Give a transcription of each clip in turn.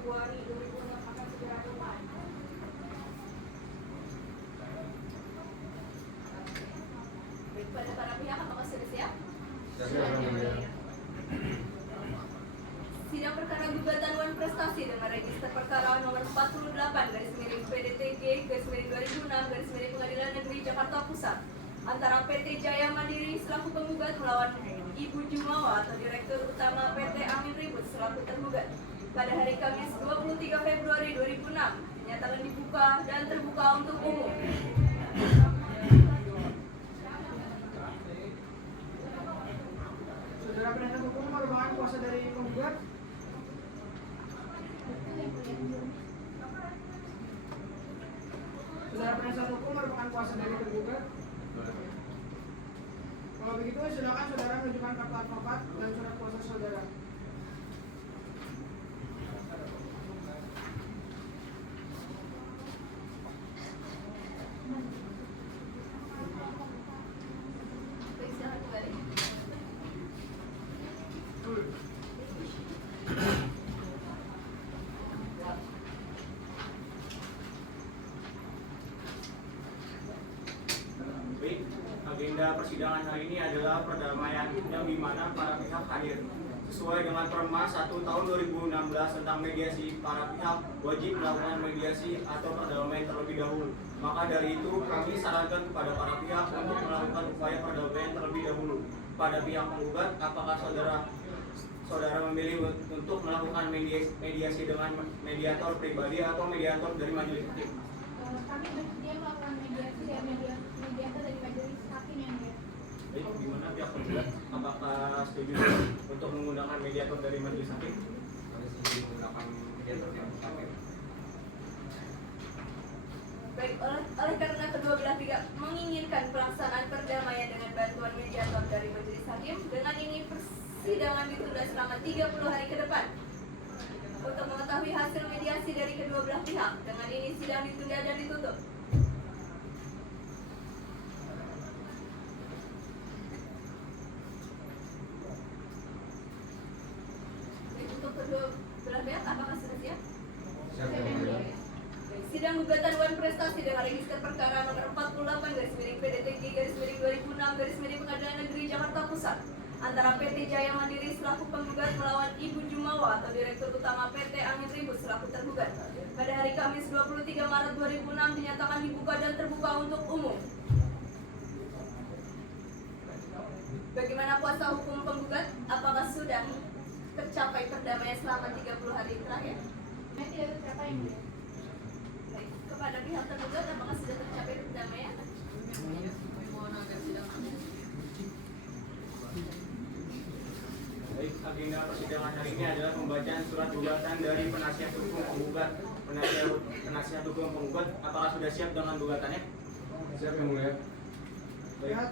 Februari 2006 akan segera diumumkan. Baik, pada para pihak apakah sudah siap? Sidang perkara gugatan Wan Prestasi dengan register perkara nomor 48 PDTG 2006 Pengadilan Negeri Jakarta Pusat antara PT Jaya Mandiri selaku penggugat melawan Ibu Jumawa atau Direktur Utama PT Amin Ribut selaku tergugat pada hari Kamis 23 Februari 2006 dinyatakan dibuka dan terbuka untuk umum. Saudara penasihat hukum merupakan kuasa dari penggugat. Saudara penasihat hukum merupakan kuasa dari tergugat. Kalau begitu, silakan saudara menunjukkan kartu advokat dan surat kuasa saudara. Baik, silakan kembali. Baik, agenda persidangan hari ini adalah perdamaian yang dimana para pihak hadir. Sesuai dengan Perma 1 tahun 2016 tentang mediasi, para pihak wajib melakukan mediasi atau perdamaian terlebih dahulu. Maka dari itu kami sarankan kepada para pihak untuk melakukan upaya perdamaian terlebih dahulu. Pada pihak penggugat, apakah saudara memilih untuk melakukan mediasi dengan mediator pribadi atau mediator dari majelis hakim? Kami bersedia melakukan mediasi dan mediator dari majelis hakim yang dia. Baik, gimana pihak penggugat? Apakah setuju untuk menggunakan mediator dari majelis hakim? Kami setuju menggunakan mediator dari majelis hakim. Baik, oleh karena kedua belah pihak menginginkan pelaksanaan perdamaian dengan bantuan mediator dari majelis hakim, dengan ini persidangan ditunda selama 30 hari ke depan. Untuk mengetahui hasil mediasi dari kedua belah pihak, dengan ini sidang ditunda dan ditutup. Baik, untuk kedua belah pihak, apakah sudah siap? Siap, Yang Mulia. Sidang gugatan Wan Prestasi dengan register perkara nomor 48 PDTG 2006 Pengadilan Negeri Jakarta Pusat antara PT Jaya Mandiri selaku penggugat melawan Ibu Jumawa atau Direktur Utama PT Amin Ribut selaku tergugat pada hari Kamis 23 Maret 2006 dinyatakan dibuka dan terbuka untuk umum. Bagaimana kuasa hukum penggugat? Apakah sudah tercapai perdamaian selama 30 hari terakhir? Tidak tercapai yang dia. Baik, kepada pihak tergugat apakah sudah tercapai perdamaian? Baik, agenda persidangan hari ini adalah pembacaan surat gugatan dari penasihat hukum penggugat. Penasihat hukum penggugat, apakah sudah siap dengan gugatannya? Siap, Yang Mulia. Baik,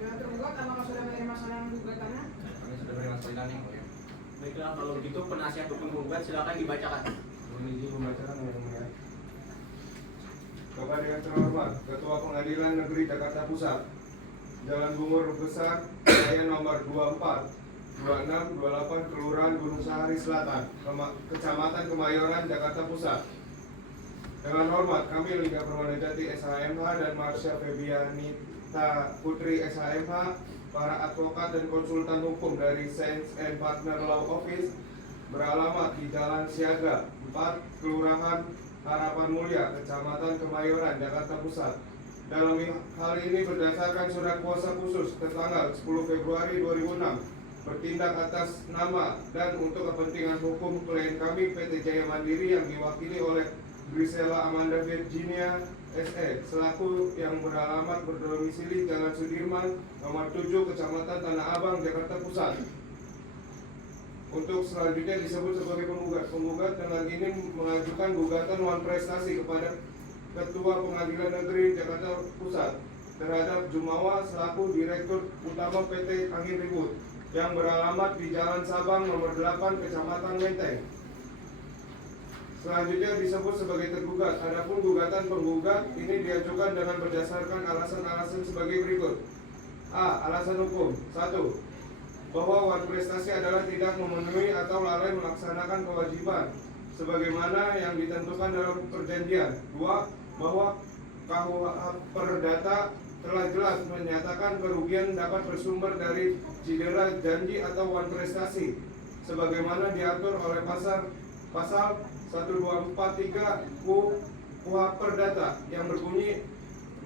Pihak tergugat apakah sudah menerima saran gugatannya? Kami sudah menerima salinan, Yang Mulia. baiklah kalau begitu penasihat hukum penggugat silakan dibacakan. Mohon izin membacakan, Yang Mulia. Kepada yang terhormat Ketua Pengadilan Negeri Jakarta Pusat, Jalan Bungur Besar, Jaya nomor 24, 26, 28, Kelurahan Gunung Sahari Selatan, Kecamatan Kemayoran, Jakarta Pusat. Dengan hormat kami Liga Permanajati SHMH dan Marsha Febianita Putri SHMH, para advokat dan konsultan hukum dari Saints and Partner Law Office beralamat di Jalan Siaga 4, Kelurahan Harapan Mulia, Kecamatan Kemayoran, Jakarta Pusat. Dalam hal ini berdasarkan surat kuasa khusus tertanggal 10 Februari 2006 bertindak atas nama dan untuk kepentingan hukum klien kami PT Jaya Mandiri yang diwakili oleh Grisela Amanda Virginia SE selaku yang beralamat berdomisili Jalan Sudirman nomor 7 Kecamatan Tanah Abang, Jakarta Pusat. Untuk selanjutnya disebut sebagai penggugat. Penggugat dengan ini mengajukan gugatan Wan Prestasi kepada Ketua Pengadilan Negeri Jakarta Pusat terhadap Jumawa selaku Direktur Utama PT Angin Ribut yang beralamat di Jalan Sabang nomor 8 Kecamatan Menteng. Selanjutnya disebut sebagai tergugat. Adapun gugatan penggugat ini diajukan dengan berdasarkan alasan-alasan sebagai berikut. A. Alasan hukum. 1. bahwa wan prestasi adalah tidak memenuhi atau lalai melaksanakan kewajiban sebagaimana yang ditentukan dalam perjanjian. 2. Bahwa KUH Perdata telah jelas menyatakan kerugian dapat bersumber dari cedera janji atau wan prestasi sebagaimana diatur oleh pasal 1243 KUH Perdata yang berbunyi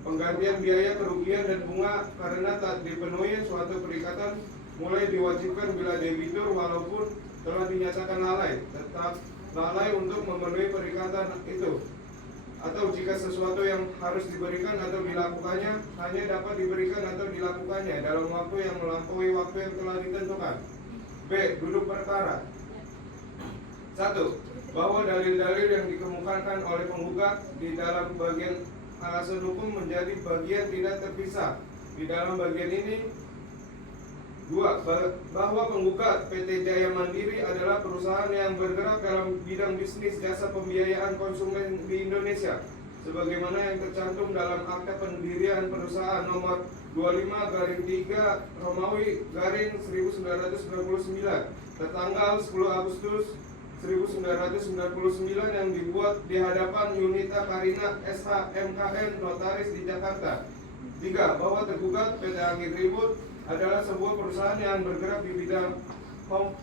penggantian biaya kerugian dan bunga karena tak dipenuhi suatu perikatan mulai diwajibkan bila debitur walaupun telah dinyatakan lalai tetap lalai untuk memenuhi perikatan itu, atau jika sesuatu yang harus diberikan atau dilakukannya hanya dapat diberikan atau dilakukannya dalam waktu yang melampaui waktu yang telah ditentukan. B. Duduk perkara. 1. Bahwa dalil-dalil yang dikemukakan oleh penggugat di dalam bagian alasan hukum menjadi bagian tidak terpisah. Di dalam bagian ini 2. Bahwa penggugat PT Jaya Mandiri adalah perusahaan yang bergerak dalam bidang bisnis jasa pembiayaan konsumen di Indonesia sebagaimana yang tercantum dalam akta pendirian perusahaan nomor 25/3 Romawi garing 1999 tertanggal 10 Agustus 1999 yang dibuat di hadapan Yunita Karina SH MKN Notaris di Jakarta. 3. Bahwa tergugat PT Angin Ribut adalah sebuah perusahaan yang bergerak di bidang home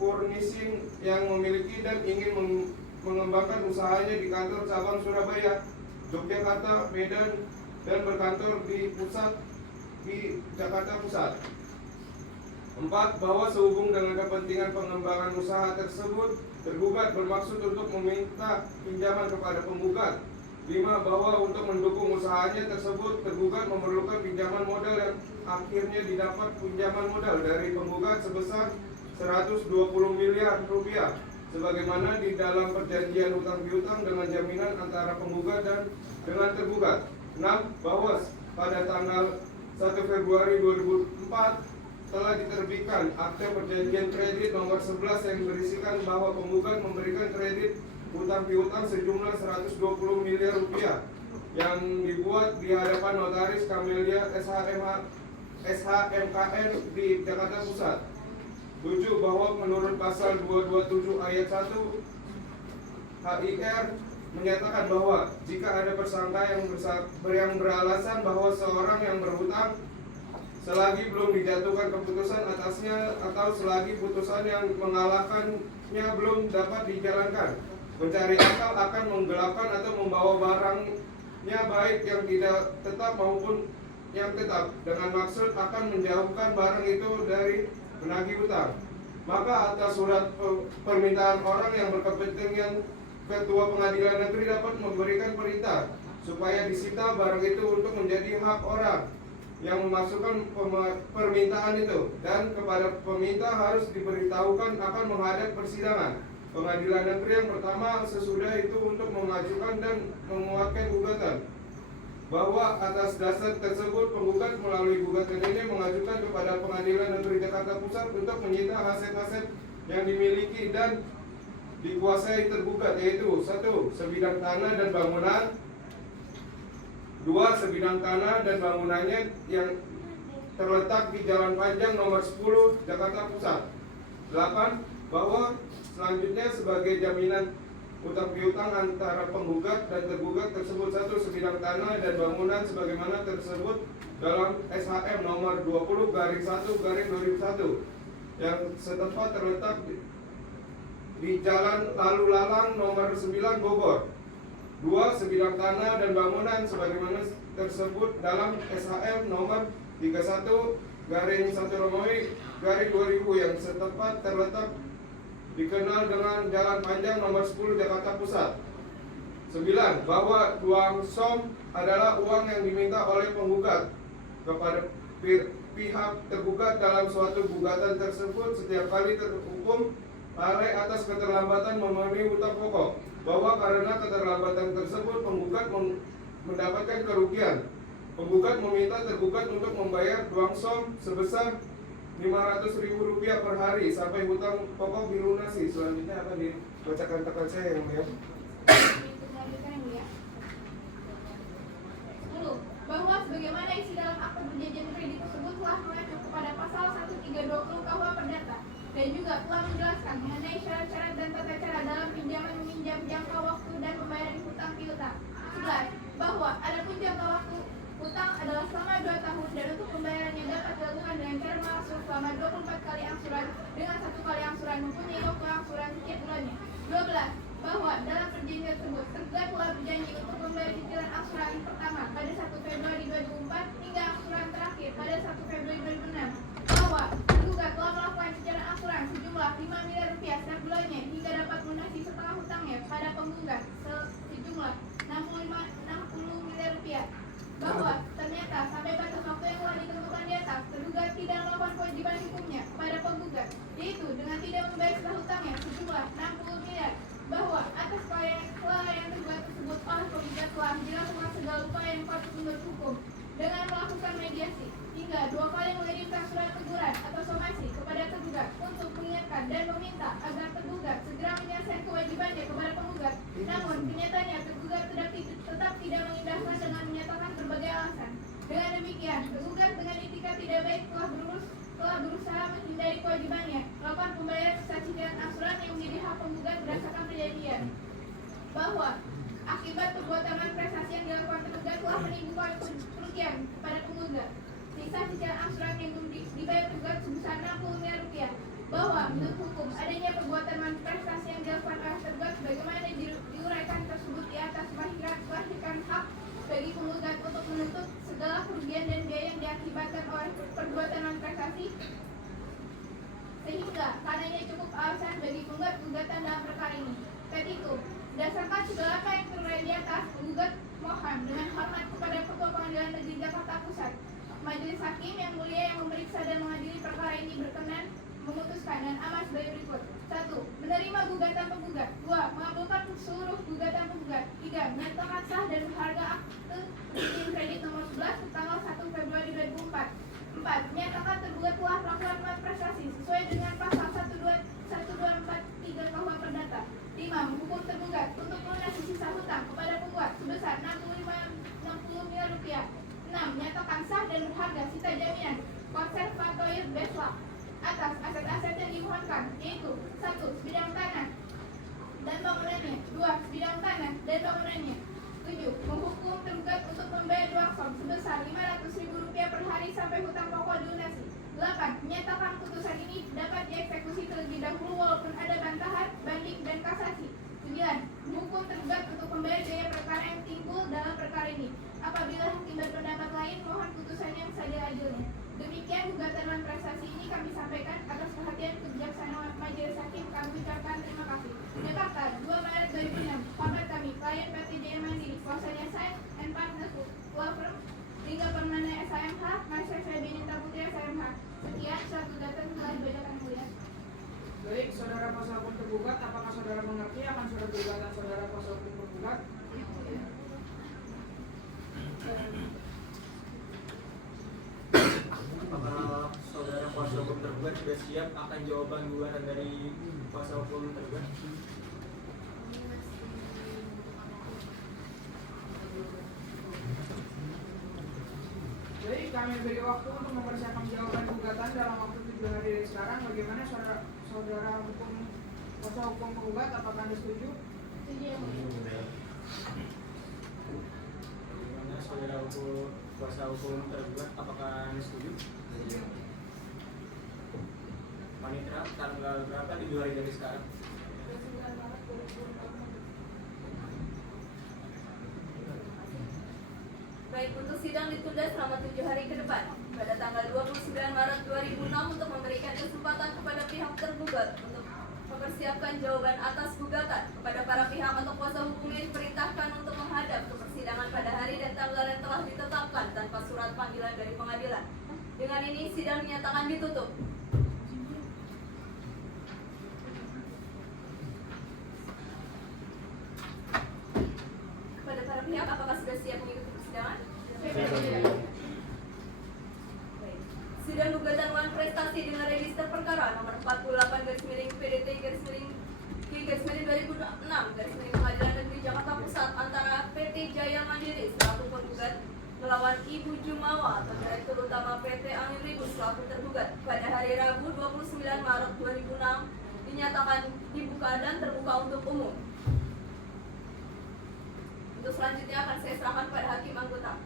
furnishing yang memiliki dan ingin mengembangkan usahanya di kantor cabang Surabaya, Yogyakarta, Medan, dan berkantor di Jakarta Pusat. 4. Bahwa sehubung dengan kepentingan pengembangan usaha tersebut, tergugat bermaksud untuk meminta pinjaman kepada penggugat. 5. Bahwa untuk mendukung usahanya tersebut, tergugat memerlukan pinjaman modal yang akhirnya didapat pinjaman modal dari penggugat sebesar 120 miliar rupiah sebagaimana di dalam perjanjian hutang piutang dengan jaminan antara penggugat dan dengan tergugat. 6. Bahwa pada tanggal 1 Februari 2004 telah diterbitkan akte perjanjian kredit nomor 11 yang berisikan bahwa penggugat memberikan kredit hutang piutang sejumlah 120 miliar rupiah yang dibuat di hadapan Notaris Camelia SHMKN di Jakarta Pusat. 7. Bahwa menurut pasal 227 ayat 1 HIR menyatakan bahwa jika ada tersangka yang beralasan bahwa seorang yang berhutang selagi belum dijatuhkan keputusan atasnya atau selagi putusan yang mengalahkannya belum dapat dijalankan, mencari akal akan menggelapkan atau membawa barangnya baik yang tidak tetap maupun yang tetap dengan maksud akan menjauhkan barang itu dari penagih hutang. Maka atas surat permintaan orang yang berkepentingan, Ketua Pengadilan Negeri dapat memberikan perintah supaya disita barang itu untuk menjadi hak orang yang memasukkan permintaan itu, dan kepada peminta harus diberitahukan akan menghadap persidangan Pengadilan Negeri yang pertama sesudah itu untuk mengajukan dan menguatkan gugatan. Bahwa atas dasar tersebut penggugat melalui gugatan ini mengajukan kepada Pengadilan Negeri Jakarta Pusat untuk menyita aset-aset yang dimiliki dan dikuasai tergugat, yaitu 1. Sebidang tanah dan bangunan. 2. Sebidang tanah dan bangunannya yang terletak di Jalan Panjang nomor 10 Jakarta Pusat. 8. Bahwa selanjutnya sebagai jaminan utang piutang antara penggugat dan tergugat tersebut, 1. Sebidang tanah dan bangunan sebagaimana tersebut dalam SHM nomor 20/1/2001 yang setempat terletak di Jalan Lalu Lalang nomor 9 Bogor. 2. Sebidang tanah dan bangunan sebagaimana tersebut dalam SHM nomor 31/1 Romawi garing 2000 yang setempat terletak dikenal dengan Jalan Panjang nomor 10 Jakarta Pusat. 9. Bahwa uang som adalah uang yang diminta oleh penggugat kepada pihak tergugat dalam suatu gugatan tersebut setiap kali terhukum lalai atas keterlambatan memenuhi hutang pokok. Bahwa karena keterlambatan tersebut penggugat mendapatkan kerugian, penggugat meminta tergugat untuk membayar uang som sebesar Rp500.000 per hari sampai hutang pokok dilunasi. Selanjutnya akan dibacakan rekan saya yang mulia. Lanjutkan ya. 10. bahwa sebagaimana isi dalam akta perjanjian kredit tersebut telah mengacu kepada pasal 1320 KUH Perdata dan juga telah menjelaskan mengenai syarat-syarat dan tata cara dalam pinjaman meminjam jangka waktu dan pembayaran hutang piutang. 11. Bahwa adapun jangka waktu hutang adalah selama 2 tahun dan untuk pembayarannya dapat dilakukan dengan cara mengangsur selama 24 kali angsuran dengan 1 kali angsuran mempunyai waktu angsuran setiap bulannya. 12. Bahwa dalam perjanjian tersebut tergugat telah berjanji untuk membayar cicilan angsuran pertama pada 1 Februari 2004 hingga angsuran terakhir pada 1 Februari 2006. Bahwa tergugat telah melakukan cicilan angsuran sejumlah 5 miliar rupiah setiap bulannya hingga dapat melunasi setengah hutangnya pada penggugat sejumlah 60 miliar rupiah. Bahwa ternyata sampai batas waktu yang telah ditentukan di atas, tergugat tidak melakukan kewajiban hukumnya kepada penggugat, yaitu dengan tidak membayar setengah hutangnya sejumlah 60 miliar. Bahwa atas kelalaian tergugat tersebut oleh penggugat telah dilakukan segala upaya yang patut menurut hukum dengan melakukan mediasi hingga 2 kali mengirimkan surat teguran atau somasi kepada tergugat untuk mengingatkan dan meminta agar tergugat segera menyelesaikan kewajibannya kepada penggugat. Namun kenyataannya tergugat tetap tidak mengindahkan dengan menyatakan berbagai alasan. Dengan demikian, tergugat dengan etikat tidak baik telah berusaha menghindari kewajibannya melakukan pembayaran sisa cicilan angsuran yang menjadi hak penggugat berdasarkan perjanjian. Bahwa akibat perbuatan prestasi yang dilakukan tergugat telah menimbulkan kerugian kepada penggugat. Sisa cicilan angsuran yang belum dibayar tergugat sebesar 60 miliar rupiah. Bahwa menurut hukum adanya perbuatan prestasi yang dilakukan oleh tergugat sebagaimana diuraikan tersebut di atas melahirkan hak bagi penggugat untuk menuntut segala kerugian dan biaya yang diakibatkan oleh perbuatan prestasi, sehingga karenanya cukup alasan bagi penggugat gugatan dalam perkara ini. Petitum, berdasarkan segala apa yang terurai di atas, penggugat mohon dengan hormat kepada Ketua Pengadilan Negeri Jakarta Pusat, Majelis Hakim yang mulia yang memeriksa dan mengadili perkara ini berkenan memutuskan dan amat sebagai berikut. 1. Menerima gugatan penggugat. 2. Mengabulkan seluruh gugatan penggugat. 3. Menyatakan sah dan berharga akte perjanjian kredit nomor 11 tanggal 1 Februari 2004. 4. Menyatakan tergugat telah melakukan malprestasi sesuai dengan pasal 1243 KUH Perdata. 5. Menghukum tergugat untuk melunasi sisa hutang kepada penggugat sebesar 60 miliar rupiah. 6. Menyatakan sah dan berharga sisa jaminan konservatoir Besla atas aset-aset yang dimohonkan, yaitu 1. Sebidang tanah dan bangunannya. 2. Sebidang tanah dan bangunannya. 7. Menghukum tergugat untuk membayar uang som sebesar Rp500.000 per hari sampai hutang pokok dilunasi. 8. Menyatakan putusan ini dapat dieksekusi terlebih dahulu walaupun ada bantahan, banding, dan kasasi. 9. Menghukum tergugat untuk membayar biaya perkara yang timbul dalam perkara ini. Apabila hakim berpendapat lain, mohon putusan yang seadil-adilnya. Demikian gugatan prestasi ini kami sampaikan atas perhatian kebijaksanaan Majelis Hakim. Kami ucapkan terima kasih. Jakarta, 2 Maret 2006. Format kami, klien PT Jaya Mandiri, kuasanya Said and Partners Law Firm, Liga Permana SAMH, Marsha Febininta Putri SAMH. Sekian, surat gugatan telah dibacakan mulia. Baik, saudara kuasa hukum tergugat, apakah saudara mengerti akan surat gugatan saudara kuasa hukum tergugat? Apakah saudara kuasa hukum tergugat sudah siap akan jawaban gugatan dari kuasa hukum tergugat? Jadi kami beri waktu untuk mempersiapkan jawaban gugatan dalam waktu 7 hari dari sekarang. Bagaimana saudara hukum kuasa hukum penggugat, apakah Anda setuju? Bagaimana saudara kuasa hukum tergugat, apakah Anda setuju? Panitra, tanggal berapa di 2 hari dari sekarang? Baik, untuk sidang ditunda selama 7 hari ke depan pada tanggal 29 Maret 2006 untuk memberikan kesempatan kepada pihak tergugat untuk mempersiapkan jawaban atas gugatan. Kepada para pihak atau kuasa hukum yang diperintahkan untuk menghadap ke persidangan pada hari dan tanggal yang telah ditetapkan tanpa surat panggilan dari pengadilan. Dengan ini sidang dinyatakan ditutup. Kepada para pihak, apakah sudah siap mengikuti persidangan? Baik. Sidang gugatan uang prestasi dengan register perkara nomor 48/PDT/K/2006 Pengadilan Negeri Jakarta Pusat antara PT Jaya Mandiri selaku penggugat melawan Ibu Jumawa atau Direktur Utama PT Angin Ribut selaku tergugat pada hari Rabu 29 Maret 2006 dinyatakan dibuka dan terbuka untuk umum. Untuk selanjutnya akan saya serahkan pada hakim anggota.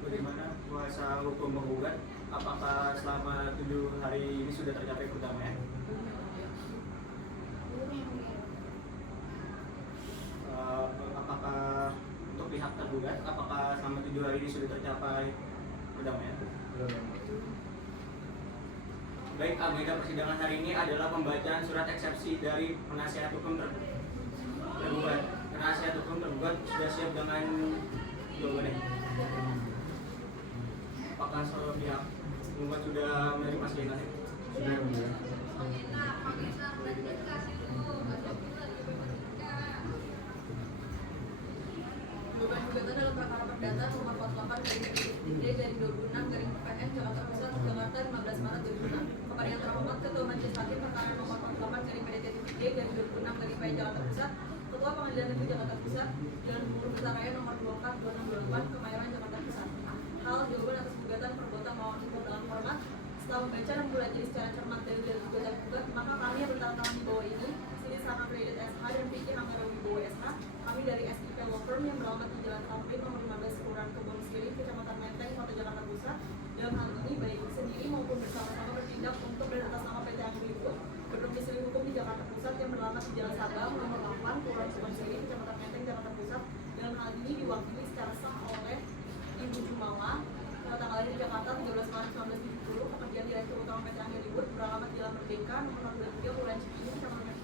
Bagaimana kuasa hukum menggugat? Apakah selama 7 hari ini sudah tercapai perdamaian? Apakah untuk pihak tergugat, apakah selama 7 hari ini sudah tercapai perdamaian? Baik, agenda persidangan hari ini adalah pembacaan surat eksepsi dari penasihat hukum tergugat. Penasihat hukum tergugat sudah siap dengan jawabannya. Apakah seluruh pihak tergugat sudah menerima sidangnya? Sudah yang mulia. Beban gugatan dalam perkara perdata nomor 48/26/26/PN Jakarta Pusat Jakarta 15 Maret 2006 kepada yang terhormat Ketua Majelis Hakim perkara nomor 48/PDT-26/PN Jakarta Pusat, Ketua Pengadilan Negeri Jakarta Pusat, Jalan Gubernur Besar Raya nomor 24/26/28 Kemayoran Jakarta Pusat. Hal jawaban atas gugatan perbuatan melawan hukum dengan hormat. Setelah membaca dan mempelajari secara cermat dari gugatan gugat, maka kami yang bertangan di bawah ini, Sini Saka Kredit SH dan Vicky Hanggara Wibowo SH, kami dari SIP Law Firm yang beralamat di Jalan Tamrin nomor 15 Kelurahan Kebon Siri, Kecamatan Menteng, Kota Jakarta Pusat. Dalam hal ini baik sendiri maupun bersama-sama bertindak untuk dan atas nama PT Angin Ribut berdomisili hukum di Jakarta Pusat yang beralamat di Jalan Sabang nomor 8 Kelurahan Kebon Siri, Kecamatan Menteng, Jakarta Pusat. Dalam hal ini diwakili secara sah oleh Ibu Jumawa, tanggal lahir di Jakarta 13 Maret 1970, pekerjaan Direktur Utama PT Angin Ribut beralamat di Jalan Merdeka nomor 43 Kelurahan Cikini,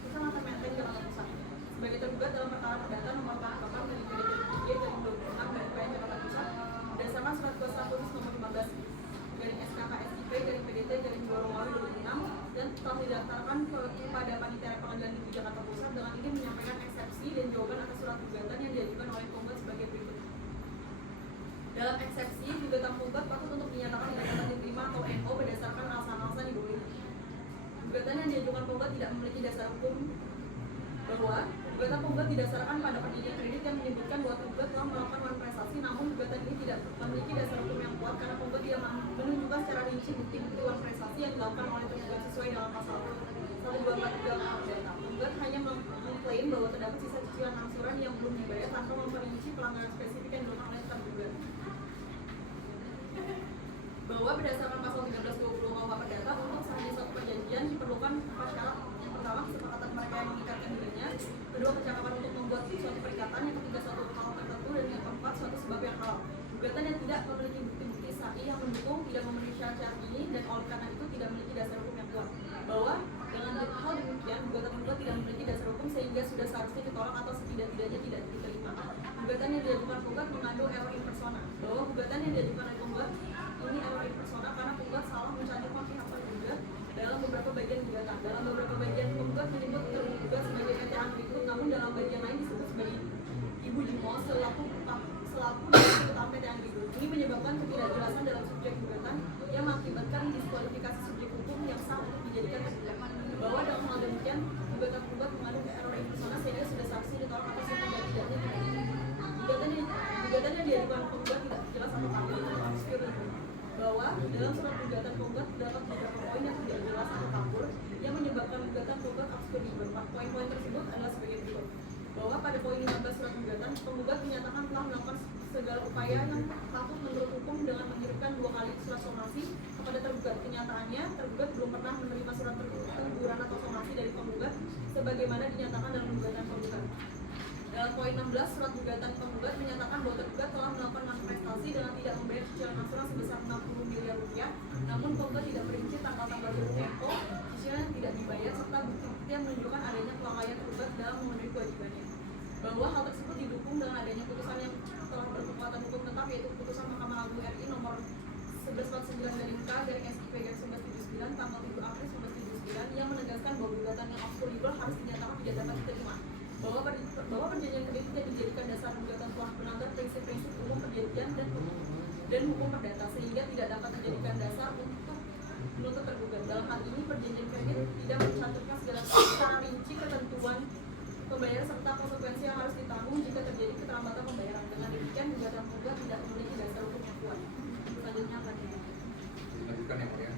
Kecamatan Menteng, Jakarta Pusat. Sebagai tergugat dalam perkara perdata nomor 48/PDT-26/PN Jakarta Pusat berdasarkan surat kuasa khusus nomor 15 SKK-SIP-PDT-2 dan telah didaftarkan kepada Panitia Pengadilan Negeri Jakarta Pusat dengan ingin menyampaikan eksepsi dan jawaban atas surat gugatan yang diajukan oleh penggugat sebagai berikut. Dalam eksepsi, gugatan penggugat patut untuk dinyatakan tidak dapat diterima atau NO berdasarkan alasan-alasan di bawah ini. Gugatan yang diajukan penggugat tidak memiliki dasar hukum bahwa gugatan penggugat didasarkan pada perjanjian kredit yang menyebutkan bahwa tergugat telah melakukan uang prestasi, namun gugatan ini tidak memiliki dasar hukum yang kuat karena penggugat tidak menunjukkan secara rinci bukti-bukti uang prestasi yang dilakukan oleh tergugat sesuai dalam pasal 1243 perdata. Penggugat hanya mengklaim bahwa terdapat sisa cicilan angsuran yang belum dibayar tanpa memperinci pelanggaran spesifik yang dilakukan oleh tergugat. Bahwa berdasarkan pasal 1320 KUH Perdata untuk sahnya suatu perjanjian diperlukan 4 syarat. Yang pertama, kesepakatan mereka yang mengikatkan dirinya. Kedua, kecakapan untuk membuat suatu perikatan. Yang ketiga, suatu hal tertentu. Dan yang keempat, suatu sebab yang halal. Gugatan yang tidak memiliki bukti-bukti sahih yang mendukung tidak memenuhi syarat ini dan oleh karena itu tidak memiliki dasar hukum yang kuat. Bahwa dengan hal demikian, gugatan penggugat tidak memiliki dasar hukum sehingga sudah seharusnya ditolak atau setidak-tidaknya tidak diterima. Gugatan yang diajukan penggugat mengandung error in persona. Bahwa gugatan yang diajukan oleh penggugat ini error in persona karena penggugat salah mencantumkan pihak tergugat dalam beberapa bagian gugatan. Dalam beberapa bagian penggugat menyebut tergugat sebagai PT Angin Ribut, namun dalam bagian lain disebut sebagai Ibu Jumawa selaku Direktur Utama PT Angin Ribut. Ini menyebabkan ketidakjelasan dalam subjek gugatan yang mengakibatkan diskualifikasi subjek hukum yang sah untuk dijadikan tergugat. Bahwa dalam hal demikian gugatan penggugat mengandung error in persona sehingga sudah saksi ditolak atau setidak-tidaknya tidak. Gugatan yang diajukan penggugat tidak jelas atau kabur bahwa dalam surat gugatan penggugat terdapat beberapa poin yang tidak jelas atau kabur yang menyebabkan gugatan penggugat absurd. Poin-poin tersebut adalah sebagai berikut. Bahwa pada poin 15 surat gugatan, penggugat menyatakan telah melakukan segala upaya yang patut menurut hukum dengan mengirimkan 2 kali surat somasi kepada tergugat. Kenyataannya, tergugat belum pernah menerima surat teguran atau somasi dari penggugat sebagaimana dinyatakan dalam gugatan penggugat. Dalam poin 16, surat gugatan penggugat menyatakan bahwa tergugat telah melakukan manifestasi dengan tidak membayar cicilan angsuran sebesar 60 miliar rupiah, namun penggugat tidak merinci tanggal-tanggal tempo cicilan yang tidak dibayar serta bukti-bukti yang menunjukkan adanya kelalaian tergugat dalam memenuhi kewajibannya. Bahwa hal tersebut didukung dengan adanya putusan yang telah berkekuatan hukum tetap, yaitu putusan Mahkamah Agung RI nomor 1149/SIP-1979 tanggal 7 April 1979 yang menegaskan bahwa gugatan yang absolvable harus dinyatakan tidak dapat diterima. Bahwa perjanjian kredit yang dijadikan dasar gugatan telah melanggar prinsip-prinsip umum perjanjian dan hukum perdata sehingga tidak dapat dijadikan dasar untuk menuntut tergugat. Dalam hal ini perjanjian kredit tidak mencantumkan secara rinci ketentuan pembayaran serta konsekuensi yang harus ditanggung jika terjadi keterlambatan pembayaran. Dengan demikian gugatan penggugat tidak memiliki dasar lanjutkan yang mulia.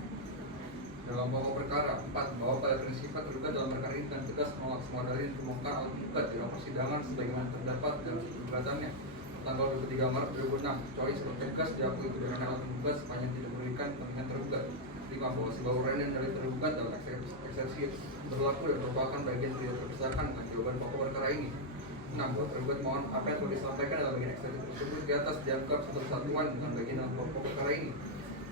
Dalam pokok perkara 4, bahwa pada prinsipnya tergugat dalam perkara ini dengan tegas menolak semua dalil yang dibongkar alat penggugat di dalam persidangan sebagaimana terdapat dalam gugatannya tanggal 23 Maret 2006. Kecuali secara tegas diakui dengan alat penggugat sepanjang tidak merugikan kepentingan tergugat. 5. Bahwa sebuah uraian dari tergugat dalam eksepsi berlaku dan merupakan bagian tidak terpisahkan dengan jawaban pokok perkara ini. 6. Bahwa tergugat mohon apa yang telah disampaikan dalam bagian eksepsi tersebut di atas dianggap satu kesatuan dengan bagian dalam pokok perkara ini.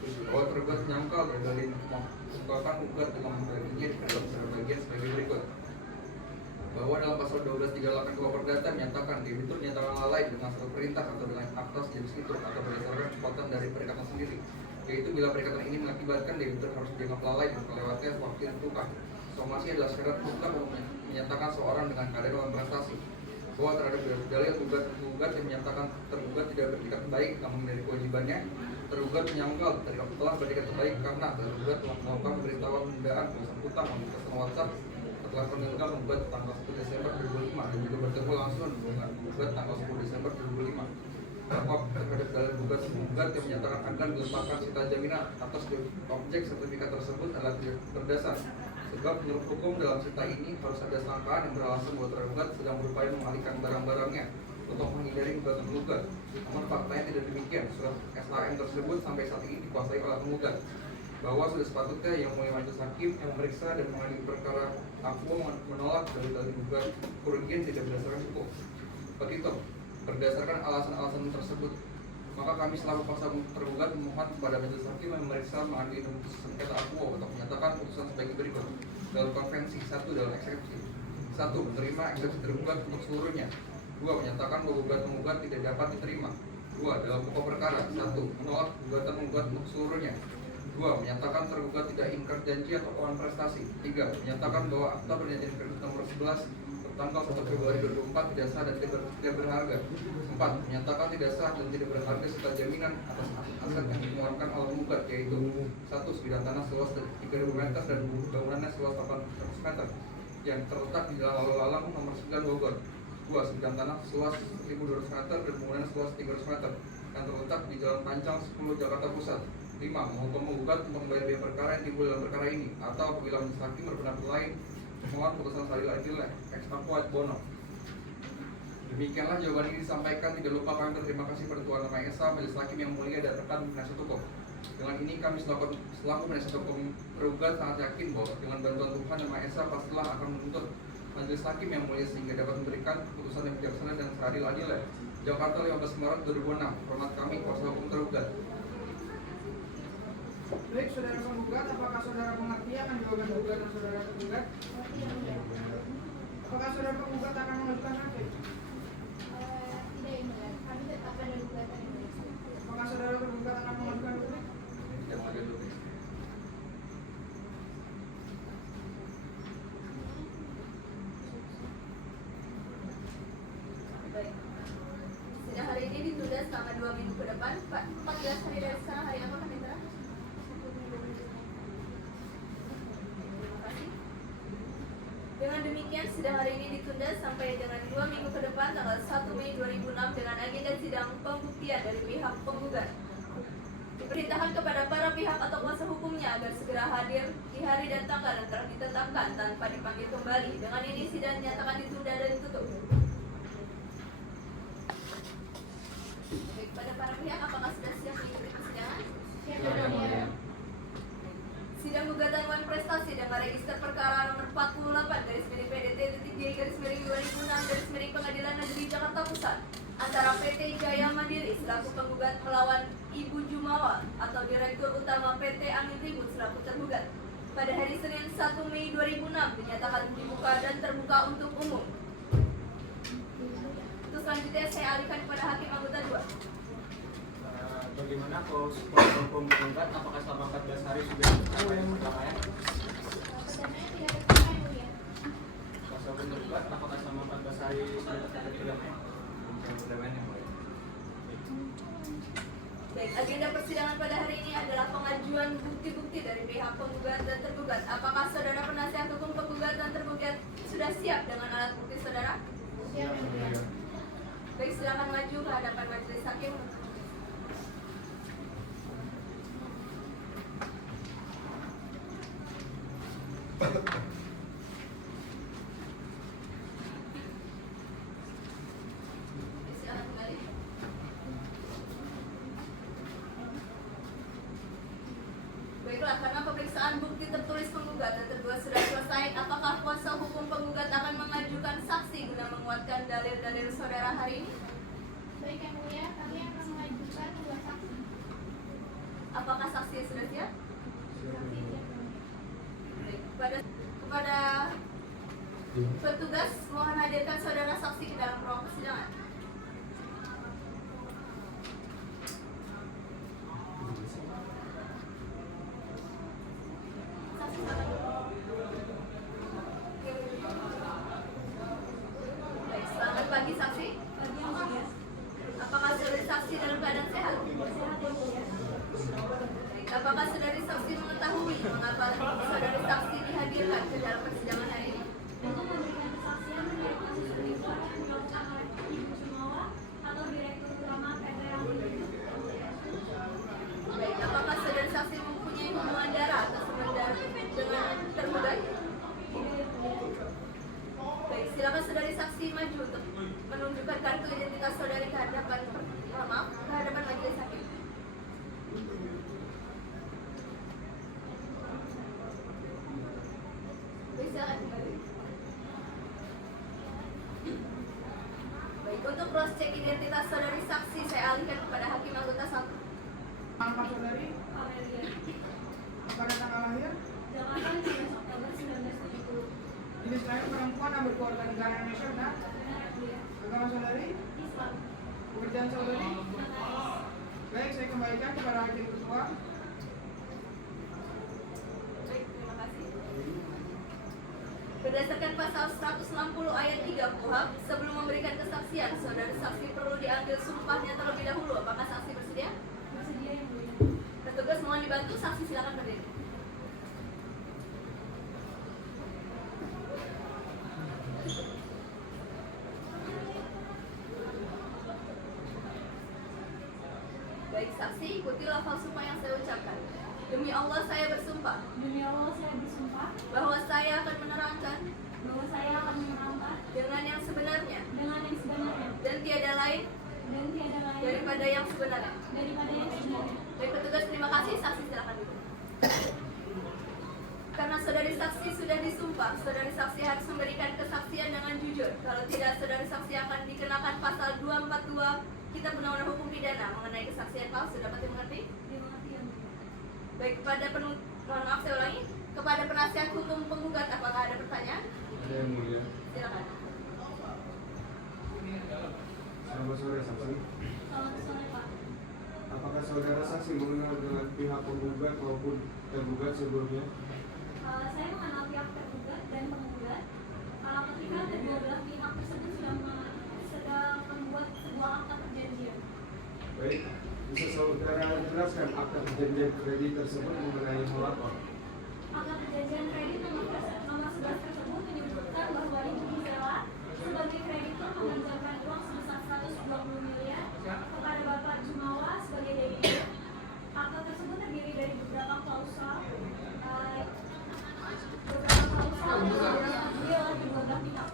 Bahwa tergugat menyangkal dari dalil mengungkapkan gugat dengan membaginya di dalam secara bagian sebagai berikut. Bahwa dalam pasal 1238 KUH Perdata menyatakan debitur menyatakan lalai dengan suatu perintah atau dengan akta jenis itu atau berdasarkan kekuatan dari perikatan sendiri, yaitu bila perikatan ini mengakibatkan debitur harus dianggap lalai dan melewatkan waktu yang ditentukan. Somasi adalah syarat mutlak untuk menyatakan seorang dengan kadar dalam prestasi. Bahwa terhadap dalil gugat yang menyatakan tergugat tidak bertikat baik namun dari kewajibannya, tergugat menyangkal telah bertikat baik karena tergugat telah melakukan pemberitahuan penundaan bersangkutan melalui pesan WhatsApp setelah penegak menggugat tanggal 1 Desember 2005 dan juga bertemu langsung dengan gugat tanggal 10 Desember 2005. Bahwa terhadap dalil gugat yang menyatakan akan diletakkan sita jaminan atas objek sertifikat tersebut adalah tidak berdasar. Sebab menurut hukum dalam sita ini harus ada sangkaan yang beralasan bahwa tergugat sedang berupaya mengalihkan barang-barangnya untuk menghindari gugatan penggugat. Namun faktanya tidak demikian. Surat SHM tersebut sampai saat ini dikuasai oleh penggugat. Bahwa sudah sepatutnya yang mulia majelis hakim yang memeriksa dan mengadili perkara aku menolak dari gugat kerugian tidak berdasarkan hukum. Begitu, berdasarkan alasan-alasan tersebut, maka kami selaku kuasa tergugat memohon kepada majelis hakim yang memeriksa mengadili putusan sengketa akuo untuk menyatakan putusan sebagai berikut. Dalam konvensi 1 dalam eksepsi 1. Menerima eksepsi tergugat untuk seluruhnya. 2. Menyatakan bahwa gugatan tidak dapat diterima. 2. Dalam pokok perkara 1. Menolak gugatan menggugat untuk seluruhnya. 2. Menyatakan tergugat tidak ingkar janji atau lawan prestasi. 3. Menyatakan bahwa akta perjanjian kredit nomor 11 tanggal 1 Februari 2004 tidak sah dan tidak berharga. 4. Menyatakan tidak sah dan tidak berharga serta jaminan atas aset yang dikeluarkan oleh penggugat, yaitu 1. Sebidang tanah seluas 3.000 meter dan bangunannya seluas 800 meter yang terletak di Jalan Lalu-Lalang nomor 9 Bogor. 2. Sebidang tanah seluas 1.200 meter dan bangunannya seluas 300 meter yang terletak di Jalan Pancang 10 Jakarta Pusat. 5. Menghukum menggugat untuk membayar biaya perkara yang timbul dalam perkara ini atau apabila majelis hakim berpendapat lain mohon putusan Sadil Adil ex aqua et bono. Demikianlah jawaban ini disampaikan. Tidak lupa kami berterima kasih pada Tuhan Yang Maha Esa, majelis hakim yang mulia dan rekan penasihat hukum. Dengan ini kami selaku penasihat hukum tergugat sangat yakin bahwa dengan bantuan Tuhan Yang Maha Esa pastilah akan menuntut majelis hakim yang mulia sehingga dapat memberikan putusan yang bijaksana dan seadil-adilnya. Jakarta 15 Maret 2006. Hormat kami kuasa hukum tergugat. Baik, saudara penggugat, apakah saudara mengerti akan jawaban gugatan saudara tergugat? Apakah saudara penggugat akan mengajukan apa? Tidak, yang mulia. Kami tetap pada gugatan ini. Apakah saudara penggugat akan mengajukan apa? Yang lagi dulu. Baik. Sidang hari ini ditunda selama 2 minggu ke depan. Pak, 14 hari dari sekarang hari apa kan Indra? Terima kasih. Dengan demikian sidang hari ini ditunda sampai dengan 2 minggu ke depan tanggal 1 Mei 2006 dengan agenda sidang pembuktian dari pihak penggugat. Diperintahkan kepada para pihak atau kuasa hukumnya agar segera hadir di hari dan tanggal yang telah ditetapkan tanpa dipanggil kembali. Dengan ini sidang dinyatakan ditunda dan ditutup. Baik, pada para pihak apakah sudah siap mengikuti persidangan? Siap, yang mulia. Sidang gugatan Wan Prestasi dengan register perkara nomor 48 PDT-J-2006 Pengadilan Negeri Jakarta Pusat antara PT Jaya Mandiri selaku penggugat melawan Ibu Jumawa atau Direktur Utama PT Angin Ribut selaku tergugat pada hari Senin 1 Mei 2006 dinyatakan dibuka dan terbuka untuk umum. Untuk selanjutnya saya alihkan kepada Hakim Anggota 2. Bagaimana kuasa hukum penggugat? Apakah selama 14 hari sudah mencapai perdamaian? Perdamaian tidak tercapai, yang mulia. Kuasa hukum tergugat, apakah selama 14 hari sudah tercapai perdamaian? Perdamaian yang mulia. Baik, agenda persidangan pada hari ini adalah pengajuan bukti-bukti dari pihak penggugat dan tergugat. Apakah saudara penasihat hukum penggugat dan tergugat sudah siap dengan alat bukti saudara? Siap, yang mulia. Baik, silakan maju ke hadapan majelis hakim. pula, karena pemeriksaan bukti tertulis penggugat dan terduga sudah selesai, apakah kuasa hukum penggugat akan mengajukan saksi guna menguatkan dalil-dalil saudara hari ini? Baik yang mulia, kami akan mengajukan 2 saksi. Apakah saksi sudah siap? Saksi siap. Baik, kepada petugas mohon hadirkan saudara saksi ke dalam ruang persidangan. Saksi silakan. Baik, selamat pagi saksi. Apakah saudari saksi dalam keadaan sehat? Baik, apakah saudari saksi mengetahui mengapa saudari saksi dihadirkan ke dalam persidangan hari ini? Untuk memberikan kesaksian terkait kasus penipuan yang dilakukan oleh Ibu Sumawa atau Direktur Utama PT Ramli. Baik, apakah saudari saksi mempunyai hubungan darah atau sebentar dengan tergugat? Baik, silakan saudari saksi maju untuk menunjukkan kartu identitas saudari ke hadapan majelis hakim. Baik, silakan kembali. Baik, untuk cross check identitas saudari saksi saya alihkan kepada hakim anggota 1. Nama saudari, pada tanggal lahir, 8 Oktober 1970. jenis kelamin perempuan yang berkeluarga negara Indonesia, benar? Agama saudari, Islam. pekerjaan saudari. Baik, saya kembalikan kepada hakim ketua. Baik, terima kasih. Berdasarkan pasal 160 ayat 3 KUHP, sebelum memberikan kesaksian, saudara saksi perlu diambil sumpahnya terlebih dahulu. Apakah saksi bersedia? Bersedia yang mulia. Petugas mohon dibantu, saksi silakan berdiri. Baik, saksi ikuti lafal sumpah yang saya ucapkan. Demi Allah saya bersumpah Demi Allah saya bersumpah bahwa saya akan menerangkan bahwa saya akan menerangkan dengan yang sebenarnya dengan yang sebenarnya dan tiada lain dan tiada lain daripada yang sebenarnya. daripada yang sebenarnya. Baik, petugas terima kasih, saksi silakan duduk. Karena saudari saksi sudah disumpah, saudari saksi harus memberikan kesaksian dengan jujur. Kalau tidak, saudari saksi akan dikenakan pasal 242 Kitab Undang-Undang Hukum Pidana mengenai kesaksian palsu. Dapat dimengerti? Dimengerti yang mulia. Baik, kepada mohon maaf saya ulangi, kepada penasihat hukum penggugat apakah ada pertanyaan? Ada yang mulia. Silakan. Selamat sore saksi. Selamat sore Pak. Apakah saudara saksi mengenal dengan pihak penggugat maupun tergugat sebelumnya? Saya mengenal pihak tergugat dan penggugat ketika kedua belah pihak tersebut sedang membuat sebuah akta perjanjian. Baik, bisa saudara jelaskan akta perjanjian kredit tersebut mengenai hal apa? Akta perjanjian kredit nomor 11 tersebut menyebutkan bahwa Ibu Gisela sebagai kreditur meminjamkan uang sebesar 120 miliar kepada Bapak Jumawa sebagai debitur. Akta tersebut terdiri dari beberapa klausul yang disetujui oleh kedua belah pihak.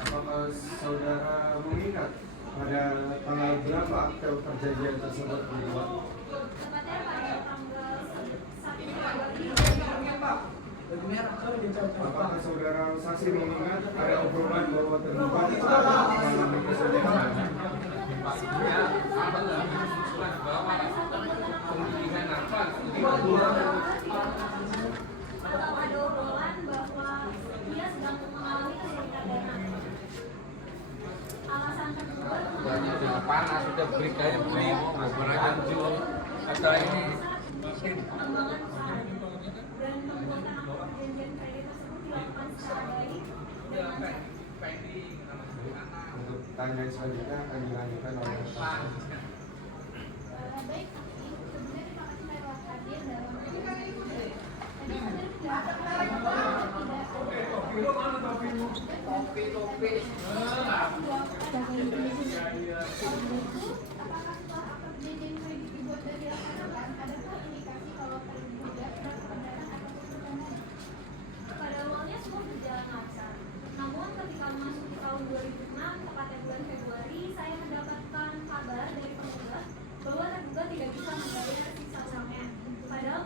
Apakah saudara mengingat pada tanggal berapa akta perjanjian tersebut dibuat? Tepatnya pada tanggal 1 Februari. Apakah saudara saksi mengingat ada obrolan bahwa tergugat mengalami kesulitan? Atau ada obrolan bahwa dia sedang mengalami kesulitan dana. Alasan tergugat Banyak sudah panas, sudah break aja break, beberapa jam. Acara ini mungkin pengembangan usaha dan pembuatan akta perjanjian kredit tersebut dilakukan secara baik dan lancar. Untuk tanya selanjutnya akan dilanjutkan oleh saksi. Baik, saksi. Sebelumnya terima kasih telah hadir dalam persidangan ini. Tadi saudara apakah setelah akta perjanjian kredit dibuat dan dilaksanakan, adakah indikasi kalau tergugat berkepentingan atau pertanyaan? Pada awalnya semua berjalan lancar. Namun ketika memasuki tahun 2006, tepatnya bulan Februari, saya mendapatkan kabar dari penggugat bahwa tergugat tidak bisa membayar sisa utangnya. Padahal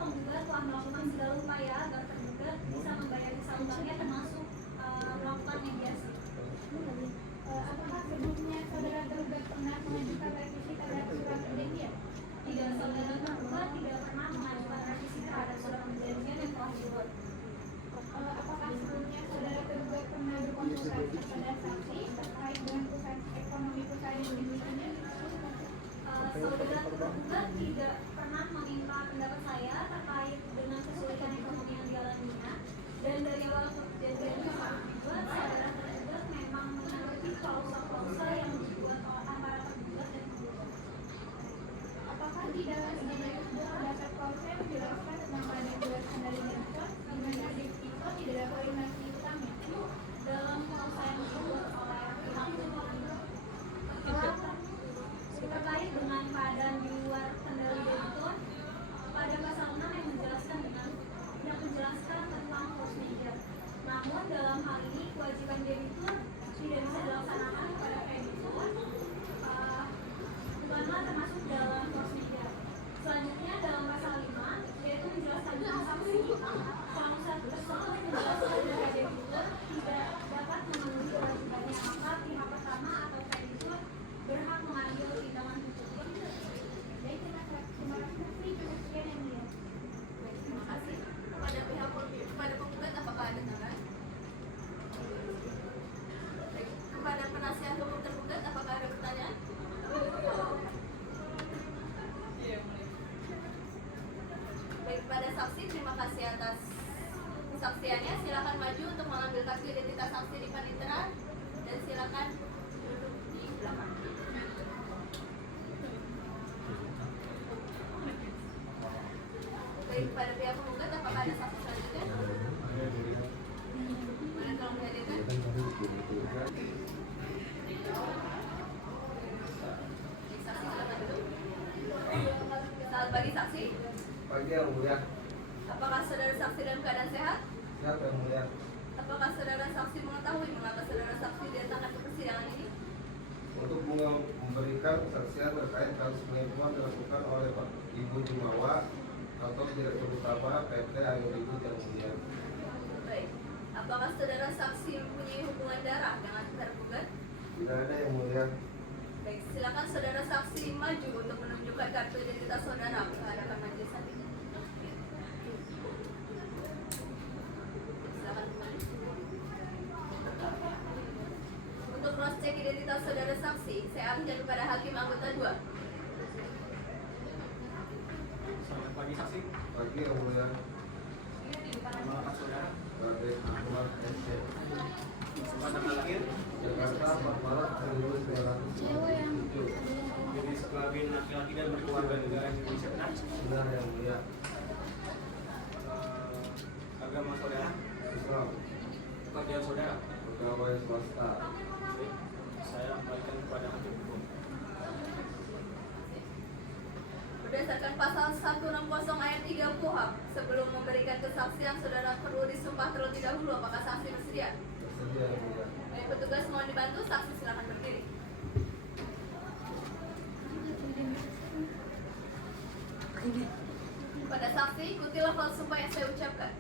saudara tergugat tidak pernah meminta pendapat saya terkait dengan kesulitan ekonomi yang dialaminya, dan dari awal kejadian tersebut saudara tergugat memang menanggapi klausa-klausa yang dibuat oleh antara tergugat dan penggugat. Apakah di dalam perjanjian tersebut terdapat klausa yang menjelaskan tentang pada berdasarkan dari debitor, di mana debitor tidak dapat melunasi utangnya? Dalam klausa yang dibuat oleh pihak terkait dengan keadaan di luar kendali debitur, pada pasal 6 yang menjelaskan tentang force majeure. Namun dalam hal ini kewajiban debitur tidak bisa dilaksanakan kepada kreditur, bukanlah termasuk dalam force majeure. Selanjutnya dalam pasal 5 yaitu menjelaskan tentang sanksi. Klausa tersebut menjelaskan bahwa debitur tidak dapat memenuhi kewajibannya, maka pihak pertama atau kreditur berhak mengambil tindakan hukum. Baik, terima kasih. Cukup sekian yang mulia. Baik, terima kasih. Kepada penggugat apakah ada tambahan? Baik, kepada penasihat hukum tergugat apakah ada pertanyaan? Baik, pada saksi terima kasih atas kesaksiannya. Silakan maju untuk mengambil kartu identitas saksi di panitera dan silakan duduk di belakang. Baik, pada pihak penggugat apakah ada saksi selanjutnya? Boleh tolong dihadirkan? Baik, saksi silakan duduk. Selamat pagi saksi. Pagi yang mulia. Apakah saudara saksi dalam keadaan sehat? Siapa yang mulia? Apakah saudara saksi mengetahui mengapa saudara saksi didatangkan ke persidangan ini? Untuk memberikan kesaksian terkait kasus penipuan dilakukan oleh Pak Ibu Jumawa atau Direktur Utama PT Ayo Ribut yang mulia. Baik. Apakah saudara saksi mempunyai hubungan darah dengan tergugat? Tidak ada yang mulia. Baik, silakan saudara saksi maju untuk menunjukkan kartu identitas saudara ke hadapan majelis hakim. Silakan kembali. Untuk cross check identitas saudara saksi, saya alihkan kepada hakim anggota 2. Selamat pagi saksi. Pagi yang mulia. Nama lengkap saudara, Raden Ahmad SC. tempat tanggal lahir, Jakarta 4 Maret 1997. jenis kelamin laki-laki dan berkeluarga negara Indonesia, benar? Benar yang mulia. Agama saudara, Islam. pekerjaan saudara. Pegawai swasta. Baik, saya kembalikan kepada hakim hukum. Berdasarkan pasal 160 ayat 3 KUHP, sebelum memberikan kesaksian, saudara perlu disumpah terlebih dahulu. Apakah saksi bersedia? Bersedia yang mulia. Baik, petugas mohon dibantu, saksi silakan berdiri. Pada saksi, ikutilah hal sumpah yang saya ucapkan.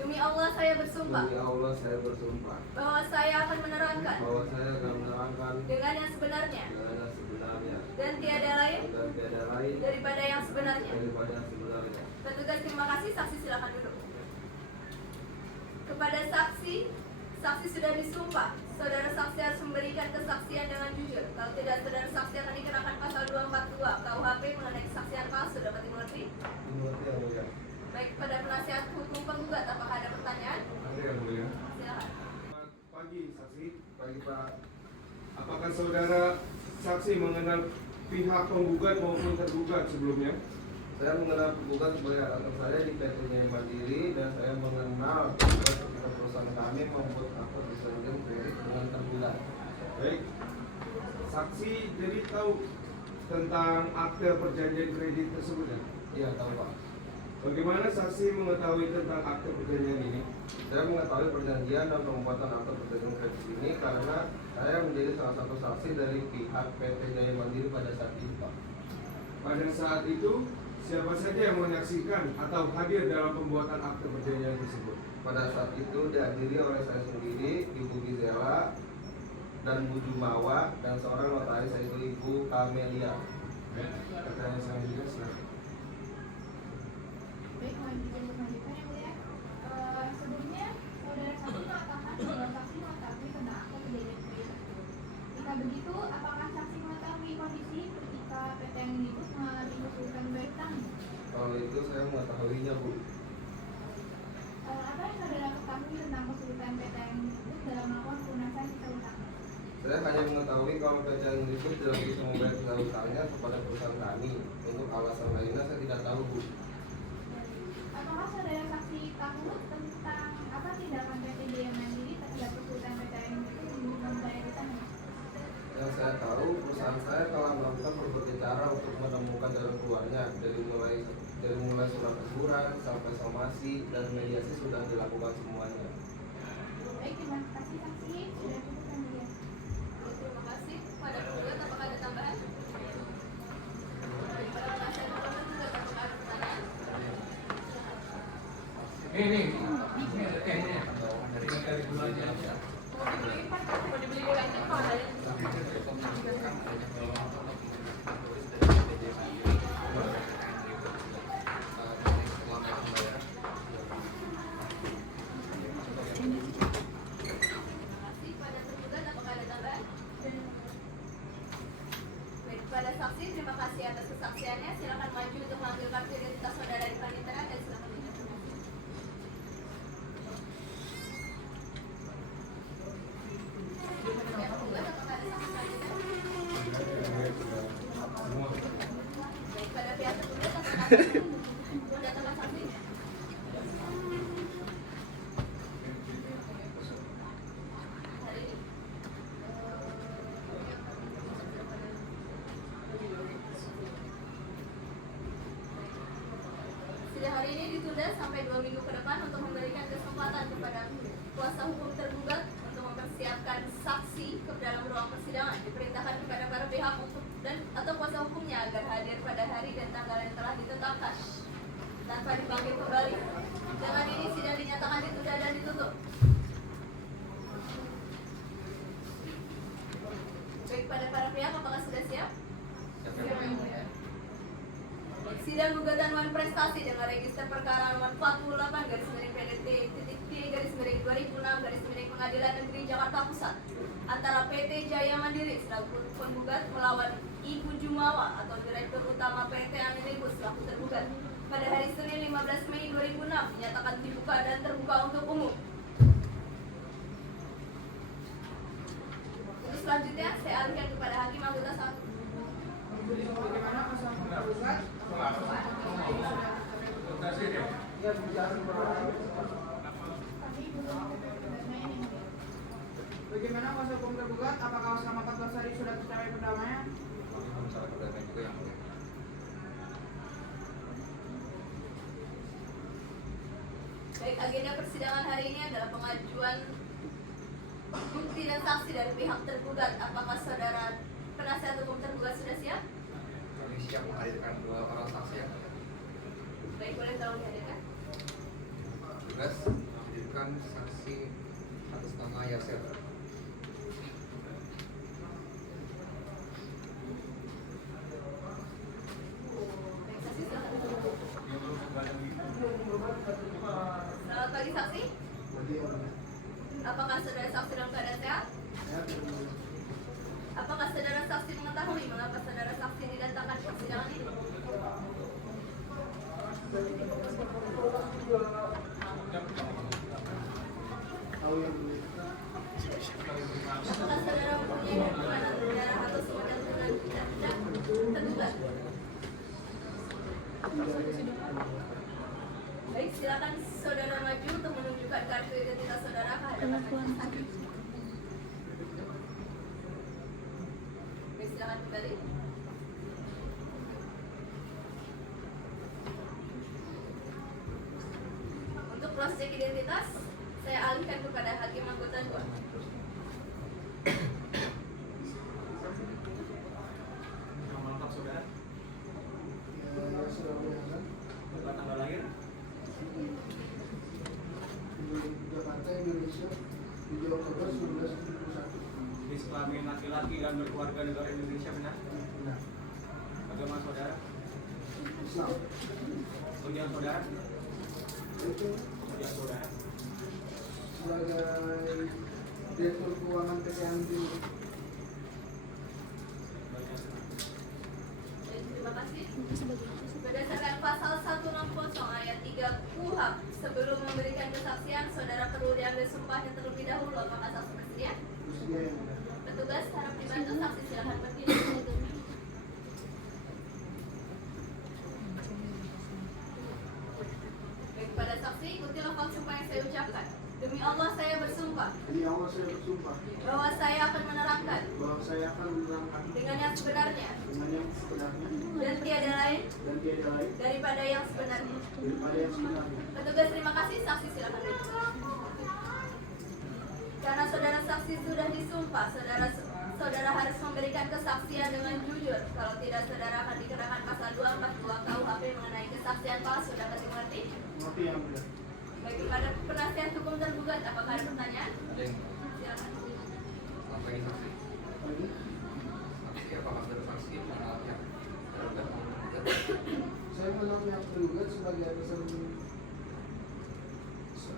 Demi Allah saya bersumpah Demi Allah saya bersumpah bahwa saya akan menerangkan bahwa saya akan menerangkan dengan yang sebenarnya dengan yang sebenarnya dan tiada lain dan tiada lain daripada yang sebenarnya. daripada yang sebenarnya. Petugas terima kasih, saksi silakan duduk. Kepada saksi, saksi sudah disumpah. Saudara saksi harus memberikan kesaksian dengan jujur. Kalau tidak, saudara saksi akan dikenakan pasal 242 KUHP mengenai kesaksian palsu. Dapat dimengerti? Dimengerti yang mulia. Baik, pada penasihat hukum penggugat, apakah ada pertanyaan? Ada yang mulia. Silakan. Selamat pagi saksi. Pagi Pak. Apakah saudara saksi mengenal pihak penggugat maupun tergugat sebelumnya? Saya mengenal penggugat sebagai atasan saya di PT Jaya Mandiri, dan saya mengenal ketika perusahaan kami membuat akta perjanjian kredit dengan tergugat. Baik. Saksi jadi tahu tentang akte perjanjian kredit tersebut ya? Iya, tahu Pak. Bagaimana saksi mengetahui tentang akte perjanjian ini? Saya mengetahui perjanjian dan pembuatan akta perjanjian kredit ini karena saya menjadi salah satu saksi dari pihak PT Jaya Mandiri pada saat itu, Pak. Pada saat itu, siapa saja yang menyaksikan atau hadir dalam pembuatan akte perjanjian tersebut? Pada saat itu dihadiri oleh saya sendiri, Ibu Gizela, dan Bu Jumawa, dan seorang notaris yaitu Ibu Kamelia. Pertanyaan selanjutnya silakan. Baik, mohon izin untuk melanjutkan yang mulia. Sebelumnya, saudara saksi mengatakan bahwa saksi mengetahui tentang akte kejadian kredit. Jika begitu, apakah saksi mengetahui kondisi ketika apa PT yang ini diusulkan Bertang? Kalau itu saya mengetahuinya, Bu. Apa yang saudara ketahui tentang kesulitan PT yang disebut dalam melakukan pelunasan sisa utang? Saya hanya mengetahui kalau PT yang disebut tidak bisa membayar sisa utangnya kepada perusahaan kami. Untuk alasan lainnya saya tidak tahu, Bu. Apakah saudara saksi tahu tentang apa tindakan PT Jaya Mandiri terhadap kesulitan PT yang disebut untuk membayar utangnya? Yang saya tahu, perusahaan saya telah melakukan berbagai cara untuk menemukan jalan keluarnya, dari mulai surat teguran sampai somasi dan mediasi sudah dilakukan semuanya. Baik, terima kasih saksi. Sudah cukup kan dia? Terima kasih. Pada penggugat apakah ada tambahan? Pada penasihat hukum tergugat apakah ada pertanyaan? Ini dari dulu aja. Mau dibeli banyak kok dari Masih pada tergugat apakah ada tambahan? Baik, pada saksi terima kasih atas kesaksiannya. Silakan maju untuk mengambil kartu identitas saudara di panitera dan silakan dinyatakan. Yang tergugat apakah ada saksi selanjutnya? Baik, pada pihak tergugat apakah ada mendatangkan saksi? Hari ini. Sidang hari ini ditunda sampai 2 minggu ke depan untuk memberikan kesempatan kepada kuasa hukum tergugat untuk mempersiapkan saksi ke dalam ruang persidangan. Diperintahkan kepada para pihak untuk atau kuasa hukumnya agar hadir pada hari dan tanggal yang telah ditetapkan tanpa dipanggil kembali. Dengan ini sidang dinyatakan ditunda dan ditutup. Baik, pada para pihak apakah sudah siap? Sidang gugatan wan prestasi dengan register perkara nomor 48 PDT-P/2006 Pengadilan Negeri Jakarta Pusat antara PT Jaya Mandiri selaku penggugat melawan Ibu Jumawa atau Direktur Utama PT Anilibus selaku tergugat pada hari Senin 15 Mei 2006 dinyatakan dibuka dan terbuka untuk umum. Untuk selanjutnya saya alihkan kepada Hakim Anggota 1. Bagaimana kuasa hukum tergugat? Ya, bicara Bagaimana kuasa hukum tergugat? Apakah selama 14 hari sudah tercapai perdamaian? Masalah perdamaian juga yang mulia. Baik, agenda persidangan hari ini adalah pengajuan bukti dan saksi dari pihak tergugat. Apakah saudara penasihat hukum tergugat sudah siap? Kami siap menghadirkan 2 orang saksi yang mulia. Baik, boleh tolong dihadirkan. Tugas menghadirkan saksi atas nama Yasser. Baik, saksi silakan. Selamat pagi saksi. Apakah saudara saksi dalam keadaan sehat? Apakah saudara saksi mengetahui mengapa saudara saksi didatangkan ke persidangan ini? Apakah saudara mempunyai hubungan darah atau semacam dengan tergugat? Baik, silakan saudara maju untuk menunjukkan kartu identitas saudara ke hadapan majelis hakim. Baik, silakan kembali. Untuk cross check identitas, saya alihkan kepada Hakim Anggota 2. Nama lengkap saudara, tempat tanggal lahir, Jakarta, Indonesia, 7 Oktober 1971. jenis kelamin laki-laki dan berkeluarga negara Indonesia, benar? Benar. Agama saudara, Islam. pekerjaan saudara, Itu pekerjaan saudara, sebagai Direktur Keuangan PT Anti. baca Demi Allah saya bersumpah Demi Allah saya bersumpah bahwa saya akan menerangkan bahwa saya akan menerangkan dengan yang sebenarnya dengan yang sebenarnya dan tiada lain dan tiada lain daripada yang sebenarnya. daripada yang sebenarnya. Petugas terima kasih, saksi silakan duduk. Karena saudara saksi sudah disumpah, saudara harus memberikan kesaksian dengan jujur. Kalau tidak, saudara akan dikenakan pasal 242 KUHP mengenai kesaksian palsu. Dapat dimengerti? Mengerti yang mulia. Bagi pada penasihat hukum tergugat, apakah ada pertanyaan? Ada yang Silakan. selamat pagi saksi. Lagi, Saksi apakah saudara saksi mengenal pihak tergugat maupun tergugat? Saya mengenal pihak tergugat sebagai atasan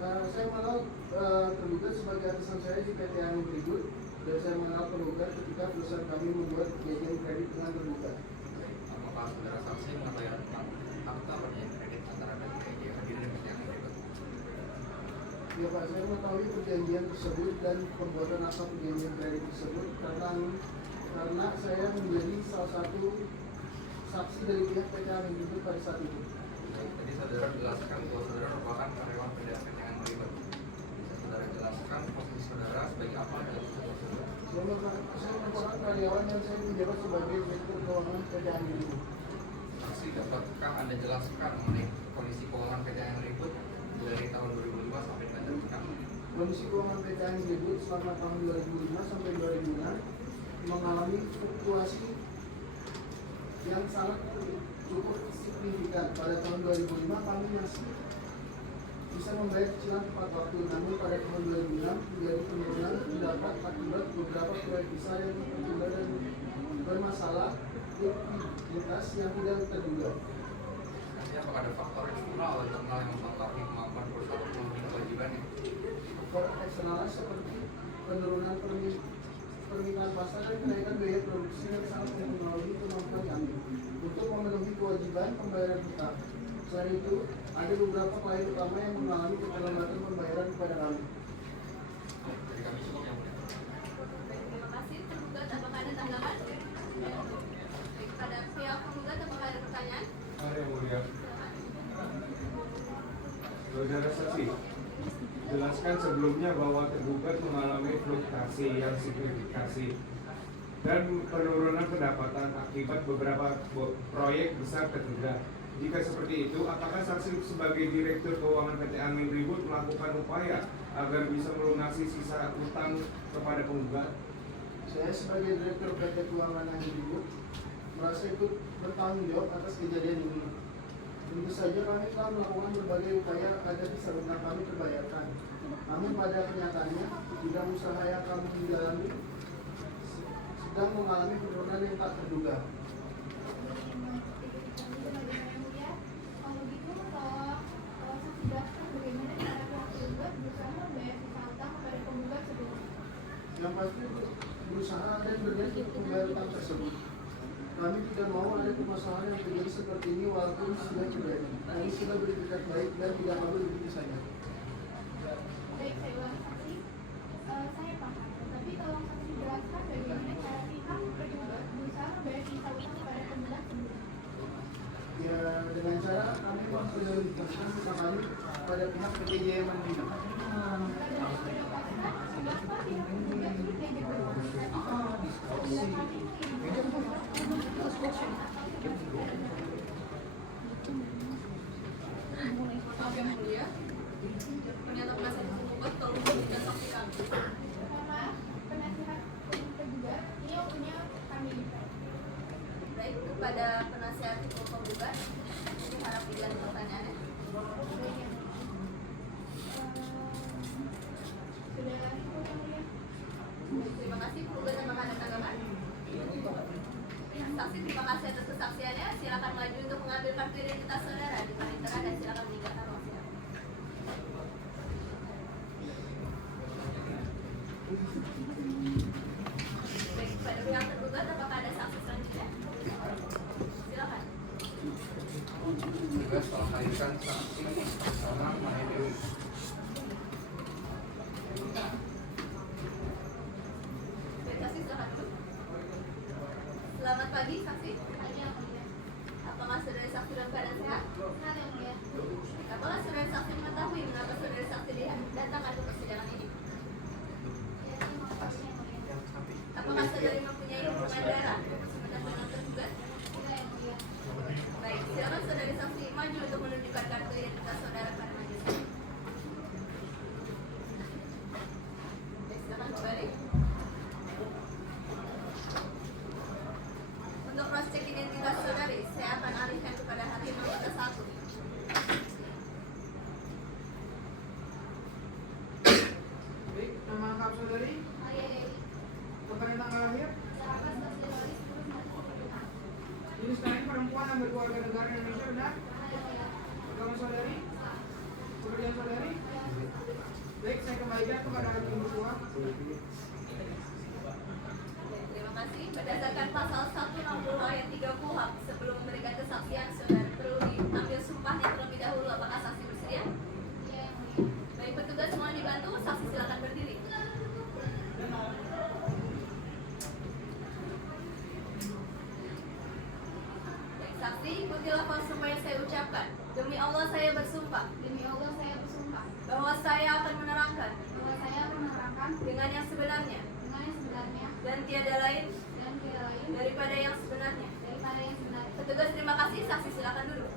saya mengenal tergugat sebagai atasan saya di PT Anu Tribut, dan saya mengenal tergugat ketika perusahaan kami membuat perjanjian kredit dengan tergugat. Baik, apakah saudara saksi mengetahui tentang fakta perjanjian kredit antara PTG Hadir dan PT Anu Tribut? Ya Pak, saya mengetahui perjanjian tersebut dan pembuatan akta perjanjian kredit tersebut karena saya menjadi salah satu saksi dari pihak PT Anu Tribut pada saat itu. Baik, tadi saudara jelaskan bahwa saudara merupakan karyawan PT Anu Tribut. Bisa saudara jelaskan posisi saudara sebagai apa dalam sebuah tersebut? Saya merupakan karyawan yang saya menjabat sebagai direktur keuangan PT Anu Tribut. Saksi, dapatkah Anda jelaskan mengenai kondisi keuangan PT Anu Tribut dari tahun 2005 sampai dengan sekarang? Kondisi keuangan PT Anu Tribut selama tahun 2005 sampai 2006 mengalami fluktuasi yang sangat cukup signifikan. Pada tahun 2005 kami masih bisa membayar cicilan tepat waktu, namun pada tahun 2006 menjadi penurunan terdapat akibat beberapa proyek besar yang tertunda dan bermasalah likuiditas yang tidak terduga. Nanti apakah ada faktor eksternal atau internal yang mempengaruhi kemampuan perusahaan untuk memenuhi kewajibannya? Faktor eksternal seperti penurunan permintaan pasar dan kenaikan biaya produksi yang sangat mempengaruhi kemampuan kami untuk memenuhi kewajiban pembayaran hutang. Selain itu, ada beberapa klien utama yang mengalami keterlambatan pembayaran kepada kami. Dari kami cukup yang mulia. Baik, terima kasih. Tergugat, apakah ada tanggapan? Baik, pada pihak penggugat, apakah ada pertanyaan? ada yang mulia. Silakan. Saudara saksi, jelaskan sebelumnya bahwa tergugat mengalami fluktuasi yang signifikasi dan penurunan pendapatan akibat beberapa proyek besar tertunda. Jika seperti itu, apakah saksi sebagai Direktur Keuangan PT Anu Tribut melakukan upaya agar bisa melunasi sisa utang kepada penggugat? Saya sebagai Direktur PT Keuangan Anu Tribut merasa ikut bertanggung jawab atas kejadian ini. Tentu saja kami telah melakukan berbagai upaya agar sisa utang kami terbayarkan. Namun pada kenyataannya, bidang usaha yang kami jalani sedang mengalami penurunan yang tak terduga. Kalau gitu, kalau saksi jelaskan bagaimana cara pihak tergugat berusaha membayar sisa utang kepada penggugat sebelumnya. Yang pasti berusaha dan berniat untuk membayar utang tersebut. Kami tidak mau ada permasalahan yang terjadi seperti ini walaupun sudah terjadi. Kami sudah beritikat baik dan tidak mau begitu saja. Baik, saya ulangi saksi. Saya paham, tetapi tolong saksi jelaskan bagaimana cara pihak tergugat berusaha membayar sisa utang kepada penggugat sebelumnya. Ya, dengan cara kami memprioritaskan utang kami pada pihak PT Jaya Mandiri. Kenapa pihak tergugat tidak Maaf yang mulia. Ternyata penasihat hukum penggugat tolong memberikan saksi kami. Maaf, penasihat hukum tergugat, ini waktunya kami lihat. Baik, kepada penasihat hukum penggugat, harap diganti pertanyaannya. Sudah cukup yang mulia. Terima kasih, penggugat, apakah ada tanggapan? Saksi, terima kasih atas kesaksiannya. Silakan maju untuk mengambil kartu identitas saudara di panitera dan silakan meninggalkan ruang sidang. Baik, pada pihak tergugat, apakah ada saksi selanjutnya? Silakan. Tugas telah hadirkan saksi bersama Mahedewi. Baik, saksi silakan duduk. Selamat pagi, saksi. Pagi yang mulia. Apakah saudara saksi dalam keadaan sehat? Sehat yang mulia. Apakah saudara saksi mengetahui mengapa saudara saksi datang ke persidangan ini? Apakah saudara mempunyai hubungan darah dengan tergugat? Baik, silakan saudara saksi maju untuk menunjukkan kartu identitas saudara pada majelis. Silakan kembali. Untuk cross check identitas saudari, saya akan alihkan kepada hakim anggota 1. Baik, nama lengkap saudari, tanggal lahir, jenis kelamin perempuan yang berkeluarga negara Indonesia, benar? Agama saudari, pekerjaan saudari. Baik, saya kembalikan kepada hakim ketua. Terima kasih. Berdasarkan pasal 160 ayat 3 KUHP, sebelum memberikan kesaksian, saudara perlu diambil sumpahnya terlebih dahulu. Apakah saksi bersedia? Baik, petugas mohon dibantu. Saksi silakan berdiri. Baik, saksi ikuti lafaz sumpah yang saya ucapkan. Demi Allah saya bersumpah Demi Allah saya bersumpah bahwa saya akan menerangkan bahwa saya akan menerangkan dengan yang sebenarnya dengan yang sebenarnya dan tiada lain dan tidak lain daripada yang sebenarnya. daripada yang sebenarnya. Petugas terima kasih, saksi silakan duduk.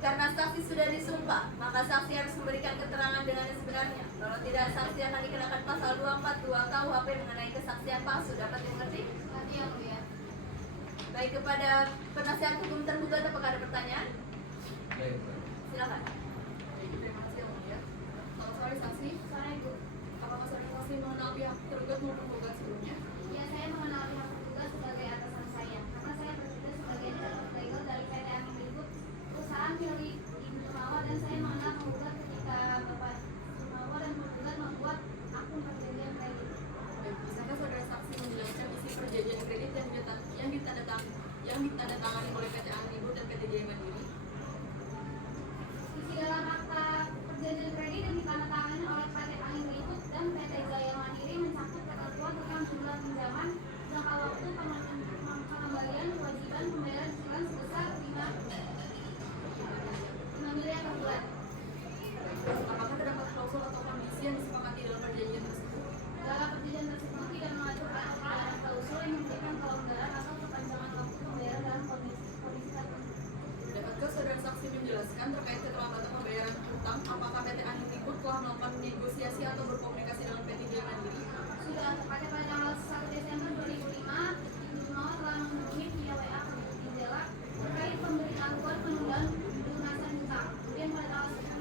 Karena saksi sudah disumpah, maka saksi harus memberikan keterangan dengan yang sebenarnya. Kalau tidak, saksi akan dikenakan pasal 242 KUHP mengenai kesaksian palsu. Dapat dimengerti? Nanti yang mulia. Baik, kepada penasihat hukum tergugat, apakah ada pertanyaan? Baik. Silakan. Terima kasih yang mulia. Selamat sore saksi. Sore Ibu. Apakah saudara saksi mengenal pihak tergugat maupun tergugat sebelumnya? Ya, saya mengenal pihak tergugat sebagai atasan saya karena saya bekerja sebagai director legal dari PT Amin Ribut, perusahaan milik Ibu Jumawa, dan saya mengenal penggugat ketika Bapak Jumawa dan penggugat membuat akun perjanjian kredit. Baik, bisakah saudara saksi menjelaskan isi perjanjian kredit yang ditandatangani oleh PT Amin Ribut dan PT Jaya Mandiri? Isi dalam akta perjanjian kredit yang ditandatangani oleh PT Amin Ribut dan PT Jaya Mandiri mencakup ketentuan tentang jumlah pinjaman, jangka waktu, pengembalian, kewajiban pembayaran cicilan sebesar 5 miliar per bulan. Apakah terdapat klausul atau kondisi yang disepakati dalam perjanjian tersebut? Dalam perjanjian tersebut tidak mengatur ada klausul yang memberikan kelonggaran atau perpanjangan waktu pembayaran dalam kondisi tertentu. Dapatkah saudara saksi menjelaskan terkait keterlambatan pembayaran utang? Apakah PT Amin Ribut telah melakukan negosiasi atau berkomunikasi dengan PT Jaya Mandiri? Sudah tepatnya pada tanggal 1 Desember 2005, Ibu Jumawa telah menghubungi via WA ke Jela terkait pemberitahuan penundaan pelunasan utang. Kemudian pada tanggal 10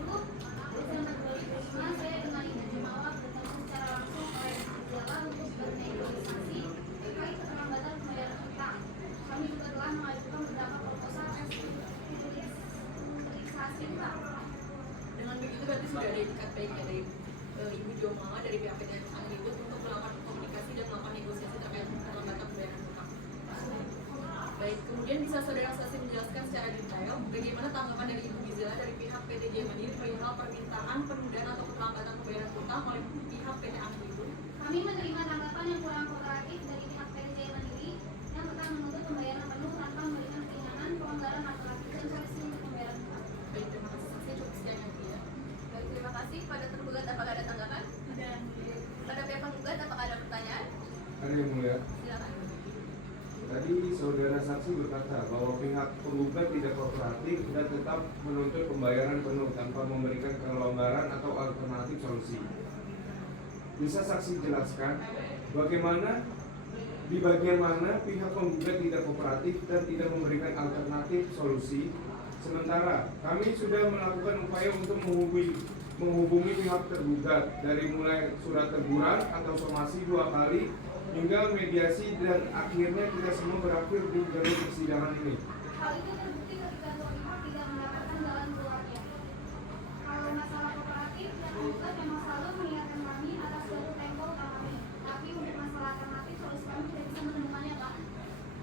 Desember 2005, saya dengan Ibu Jumawa bertemu secara langsung oleh Jela untuk bernegosiasi terkait keterlambatan pembayaran utang. Kami juga telah mengajukan beberapa proposal restrukturisasi utang. Dengan begitu berarti sudah ada etikat baik dari Ibu Jumawa dari pihak PT Amin Ribut untuk melakukan komunikasi dan melakukan negosiasi terkait keterlambatan pembayaran utang. Baik, kemudian bisa saudara saksi menjelaskan secara detail bagaimana tanggapan dari Ibu Gizela dari pihak PT Jaya Mandiri perihal permintaan penundaan atau keterlambatan pembayaran utang oleh pihak PT Amin Ribut? Kami menerima tanggapan yang kurang kooperatif dari pihak PT Jaya Mandiri yang tetap menuntut pembayaran penuh tanpa memberikan keringanan, pelonggaran alternatif dan solusi untuk pembayaran utang. Baik, terima kasih saksi. Cukup sekian yang mulia. Baik, terima kasih. Pada tergugat apakah ada tanggapan? Ada. Pada pihak penggugat apakah ada pertanyaan? Ada yang mulia. Silakan. Tadi saudara saksi berkata bahwa pihak penggugat tidak kooperatif dan tetap menuntut pembayaran penuh tanpa memberikan kelonggaran atau alternatif solusi. Bisa saksi jelaskan bagaimana di bagian mana pihak penggugat tidak kooperatif dan tidak memberikan alternatif solusi, sementara kami sudah melakukan upaya untuk menghubungi pihak tergugat dari mulai surat teguran atau somasi 2 kali hingga mediasi dan akhirnya kita semua berakhir di jalur persidangan ini. Hal itu terbukti ketika pihak tidak mendapatkan jalan keluarnya. Kalau masalah kooperatif, yang penggugat memang selalu mengingatkan kami atas suatu tempo utang kami. Tapi untuk masalah alternatif, solusi kami tidak bisa menemukannya, Pak.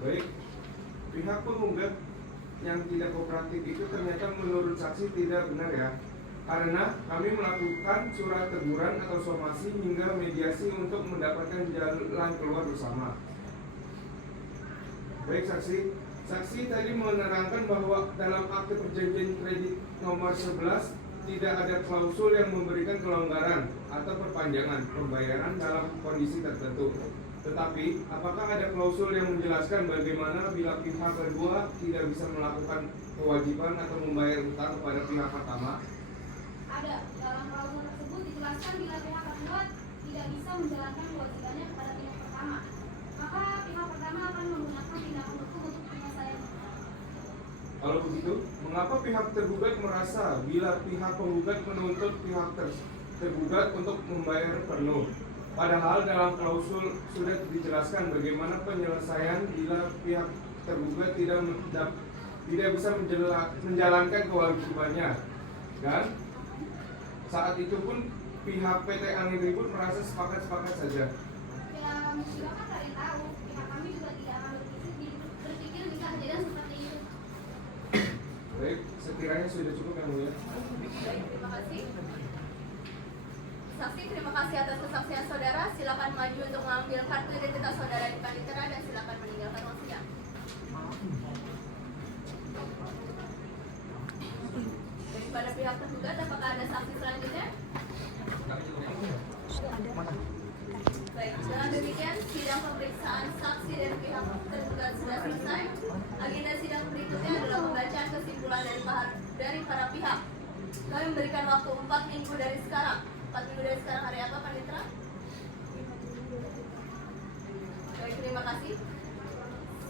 Baik, pihak penggugat yang tidak kooperatif itu ternyata menurut saksi tidak benar ya, karena kami melakukan surat teguran atau somasi hingga mediasi untuk mendapatkan jalan keluar bersama. Baik saksi, Saksi tadi menerangkan bahwa dalam akte perjanjian kredit nomor 11 tidak ada klausul yang memberikan kelonggaran atau perpanjangan pembayaran dalam kondisi tertentu. Tetapi, apakah ada klausul yang menjelaskan bagaimana bila pihak kedua tidak bisa melakukan kewajiban atau membayar utang kepada pihak pertama? Ada. Dalam klausul tersebut dijelaskan bila pihak kedua tidak bisa menjalankan kewajibannya kepada pihak pertama, maka pihak pertama akan menggunakan tindakan hukum untuk penyelesaian. Kalau begitu, mengapa pihak tergugat merasa bila pihak penggugat menuntut pihak tergugat untuk membayar penuh? Padahal dalam klausul sudah dijelaskan bagaimana penyelesaian bila pihak tergugat tidak bisa menjalankan kewajibannya. Dan saat itu pun pihak PT Angin Ribut merasa sepakat-sepakat saja. Ya, musibah kan kalian tahu, pihak kami juga tidak akan berpikir bisa kejadian seperti itu. Baik, sekiranya sudah cukup yang mulia. Baik, terima kasih. Saksi, terima kasih atas kesaksian saudara. Silakan maju untuk mengambil kartu identitas saudara di panitera dan silakan meninggalkan ruang sidang. Baik, pada pihak tergugat, apakah ada saksi selanjutnya? Baik, dengan demikian sidang pemeriksaan saksi dari pihak tergugat sudah selesai. Agenda sidang berikutnya adalah pembacaan kesimpulan dari para pihak. Kami memberikan waktu 4 minggu dari sekarang. 4 minggu dari sekarang hari apa, Panitra? Baik, terima kasih.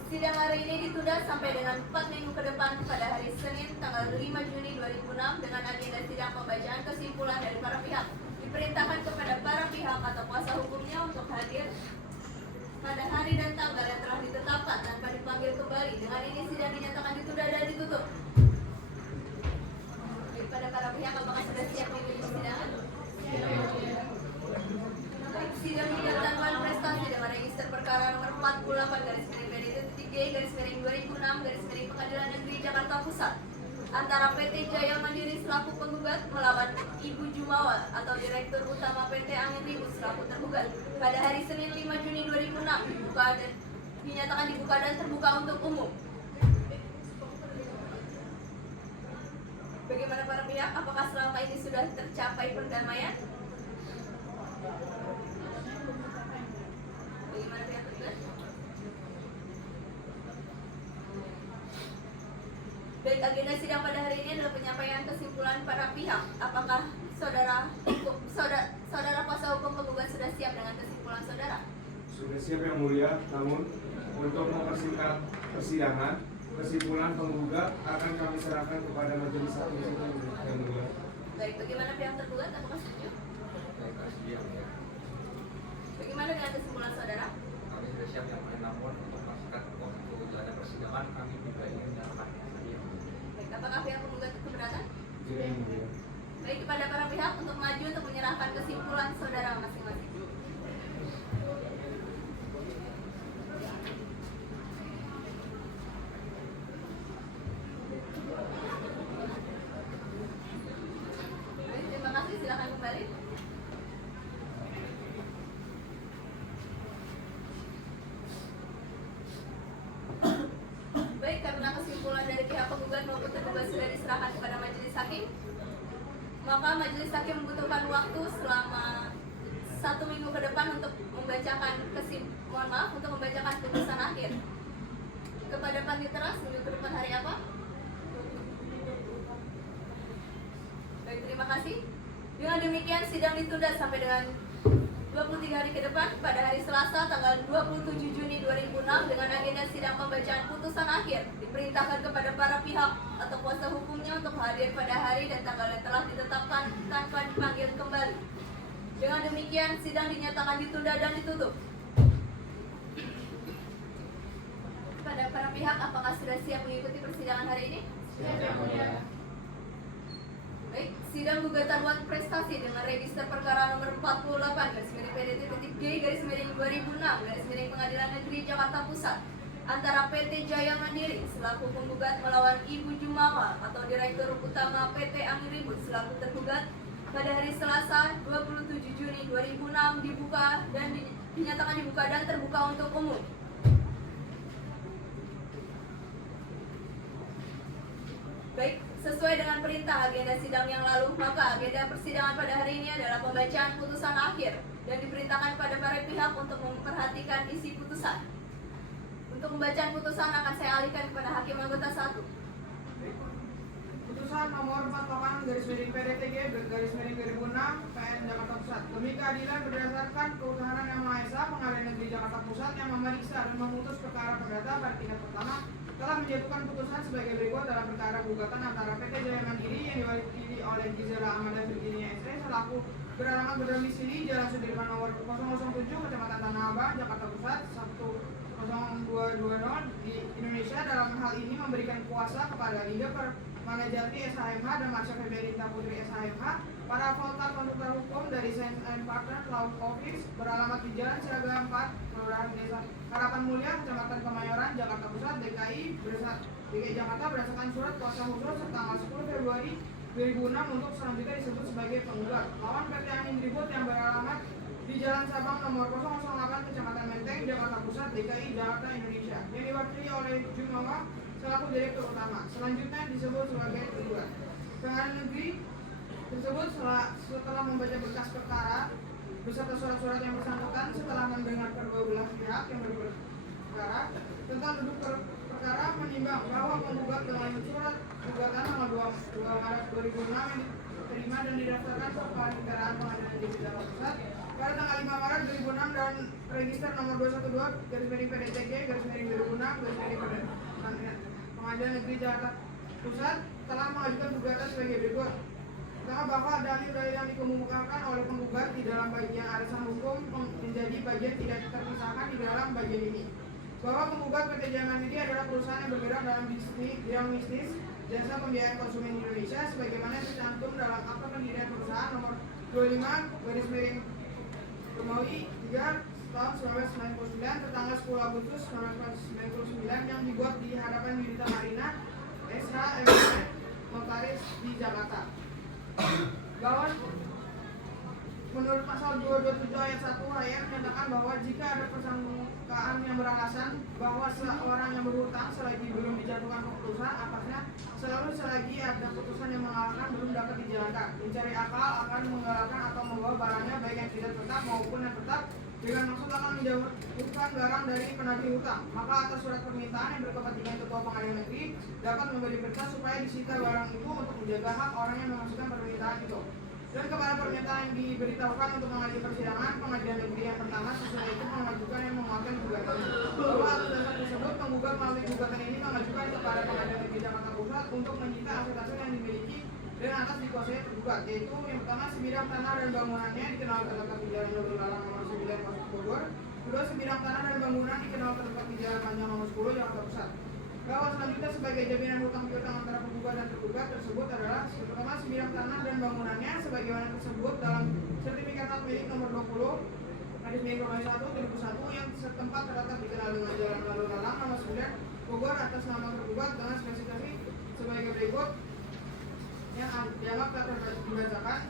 Sidang hari ini ditunda sampai dengan 4 minggu ke depan pada hari Senin tanggal 5 Juni 2006 dengan agenda sidang pembacaan kesimpulan dari para pihak. Diperintahkan kepada para pihak atau kuasa hukumnya untuk hadir pada hari dan tanggal yang telah ditetapkan tanpa dipanggil kembali. Dengan ini sidang dinyatakan ditunda dan ditutup. Baik, pada para pihak, apakah sudah siap mengikuti persidangan? Baik, sidang bidang tanggungan prestasi dengan register perkara nomor 48/PDT-G/2006/Pengadilan Negeri Jakarta Pusat antara PT Jaya Mandiri selaku penggugat melawan Ibu Jumawa atau Direktur Utama PT Angin Ribut selaku tergugat pada hari Senin 5 Juni 2006 dinyatakan dibuka dan terbuka untuk umum. Bagaimana para pihak? Apakah selama ini sudah tercapai perdamaian? Bagaimana pihak tergugat? Baik, agenda sidang pada hari ini adalah penyampaian kesimpulan para pihak. Apakah saudara kuasa hukum penggugat sudah siap dengan kesimpulan saudara? Sudah siap yang mulia, namun untuk mempersingkat persidangan, kesimpulan penggugat akan kami serahkan kepada majelis hakim yang mulia. Baik, bagaimana pihak tergugat? Apakah setuju? Bagaimana dengan kesimpulan saudara? Kami sudah siap yang mulia, namun untuk memastikan untuk jalannya persidangan kami juga ingin menyatakan Baik, apakah pihak penggugat keberatan? Tidak yang mulia. Baik, kepada para pihak untuk maju untuk menyerahkan kesimpulan saudara masing-masing. Baik, terima kasih. Silakan kembali. Baik, karena kesimpulan dari pihak penggugat maupun tergugat sudah diserahkan kepada majelis hakim, maka majelis hakim membutuhkan waktu selama 1 minggu ke depan untuk membacakan untuk membacakan putusan akhir. Kepada panitera, seminggu ke depan hari apa? Baik, terima kasih. Dengan demikian sidang ditunda sampai dengan 23 hari ke depan pada hari Selasa tanggal 27 Juni 2006 dengan agenda sidang pembacaan putusan akhir. Diperintahkan kepada para pihak atau kuasa hukumnya untuk hadir pada hari dan tanggal yang telah ditetapkan tanpa dipanggil kembali. Dengan demikian sidang dinyatakan ditunda dan ditutup. Pada para pihak, apakah sudah siap mengikuti persidangan hari ini? Baik, sidang gugatan uang prestasi dengan register perkara nomor 48/PDT-G/2006/Pengadilan Negeri Jakarta Pusat antara PT Jaya Mandiri selaku penggugat melawan Ibu Jumawa atau Direktur Utama PT Angin Ribut selaku tergugat pada hari Selasa 27 Juni 2006 dibuka dan dinyatakan dibuka dan terbuka untuk umum. perintah agenda sidang yang lalu, maka agenda persidangan pada hari ini adalah pembacaan putusan akhir dan diperintahkan pada para pihak untuk memperhatikan isi putusan. Untuk pembacaan putusan akan saya alihkan kepada Hakim Anggota 1. Putusan nomor 48/PDTG/2006 PN Jakarta Pusat. Demi keadilan berdasarkan keutamaan Yang Maha Esa, Pengadilan Negeri Jakarta Pusat yang memeriksa dan memutus perkara perdata pada tingkat pertama telah menjatuhkan putusan sebagai berikut dalam perkara gugatan antara PT Jaya Mandiri yang diwakili oleh Gisela Amanda Virginia ST selaku beralamat berdomisili Jalan Sudirman nomor 007 Kecamatan Tanah Abang, Jakarta Pusat 10220 di Indonesia dalam hal ini memberikan kuasa kepada Liga Permanajati SHMH dan Marsha Feberita Putri SHMH para advokat konsultan hukum dari Sains and Partners Law Office beralamat di Jalan Siaga 4 Kelurahan Desa Harapan Mulia, Kecamatan Kemayoran, Jakarta Pusat, DKI Jakarta berdasarkan surat kuasa khusus tanggal 10 Februari 2006 untuk selanjutnya disebut sebagai penggugat lawan PT Angin Ribut yang beralamat di Jalan Sabang nomor 008 Kecamatan Menteng, Jakarta Pusat, DKI Jakarta, Indonesia yang diwakili oleh Jumawa selaku Direktur Utama. Selanjutnya disebut sebagai penggugat. Pengadilan Negeri tersebut setelah membaca berkas perkara beserta surat-surat yang bersangkutan setelah mendengar kedua belah pihak yang berperkara tentang duduk perkara menimbang bahwa penggugat dengan surat gugatan tanggal 2 Maret 2006 yang diterima dan didaftarkan ke Paniteraan Pengadilan Negeri Jakarta Pusat pada tanggal 5 Maret 2006 dan register nomor 212/PDTG/2006/Pengadilan Negeri Jakarta Pusat telah mengajukan gugatan sebagai berikut. Pertama, bahwa dalil-dalil yang dikemukakan oleh penggugat di dalam bagian arisan hukum menjadi bagian tidak terpisahkan di dalam bagian ini. Bahwa penggugat PT Jaya Mandiri adalah perusahaan yang bergerak dalam bidang bisnis jasa pembiayaan konsumen di Indonesia sebagaimana tercantum dalam akta pendirian perusahaan nomor 25/Romawi 3 tahun 1999 tertanggal 10 Agustus 1999 yang dibuat di hadapan Yudita Marina SH MN Notaris di Jakarta. Bahwa menurut pasal 227 ayat 1 HM menyatakan bahwa jika ada persangkaan yang beralasan bahwa seorang yang berhutang selagi belum dijatuhkan keputusan atasnya selagi ada putusan yang mengalahkan belum dapat dijalankan, mencari akal akan menggalakkan atau membawa barangnya baik yang tidak tetap maupun yang tetap dengan maksud akan menjauhkan barang dari penagih hutang, maka atas surat permintaan yang berkepentingan Ketua Pengadilan Negeri dapat memberi perintah supaya disita barang itu untuk menjaga hak orang yang memasukkan permintaan itu. Dan kepada permintaan yang diberitahukan untuk mengadili persidangan, Pengadilan Negeri yang pertama sesudah itu mengajukan yang menguatkan gugatan. Bahwa atas dasar tersebut, penggugat melalui gugatan ini mengajukan kepada Pengadilan Negeri Jakarta Pusat untuk menyita aset-aset yang dimiliki dan atas dikuasai tergugat, yaitu yang pertama sebidang tanah dan bangunannya dikenal terletak di Jalan Nurul Alam nomor 9 Masuk Bogor. Kedua, sebidang tanah dan bangunan dikenal terletak di Jalan Panjang nomor 10 Jakarta Pusat. Bahwa selanjutnya sebagai jaminan hutang piutang antara penggugat dan tergugat tersebut adalah pertama sebidang tanah dan bangunannya sebagaimana tersebut dalam sertifikat hak milik nomor 20 Garis 1 2001 yang setempat terletak dikenal dengan Jalan Nurul Alam nomor 9 Bogor atas nama tergugat dengan spesifikasi sebagai berikut yang dianggap tak dibacakan.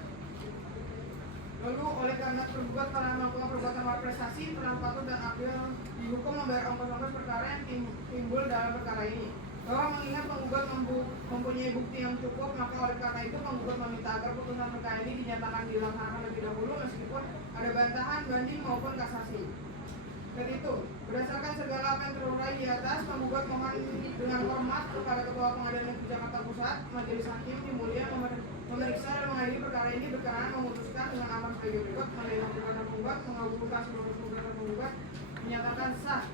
Lalu oleh karena tergugat telah melakukan perbuatan malprestasi telah patut dan adil dihukum membayar ongkos-ongkos perkara yang timbul dalam perkara ini. Bahwa mengingat penggugat mempunyai bukti yang cukup, maka oleh karena itu penggugat meminta agar putusan perkara ini dinyatakan dilaksanakan lebih dahulu meskipun ada bantahan, banding maupun kasasi. Dan itu, berdasarkan segala apa yang terurai di atas, penggugat mohon dengan hormat kepada Ketua Pengadilan Negeri Jakarta Pusat, Majelis Hakim yang mulia memeriksa dan mengadili perkara ini berkenan memutuskan dengan amar sebagai berikut: menerima gugatan penggugat, mengabulkan seluruh gugatan penggugat, menyatakan sah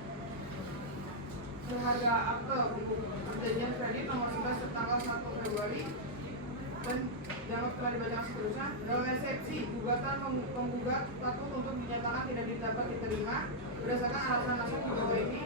seharga akte perjanjian kredit nomor 11 tertanggal 1 Februari dan dianggap telah dibacakan seterusnya. Dalam eksepsi gugatan penggugat patut untuk dinyatakan tidak dapat diterima berdasarkan alasan-alasan di bawah ini.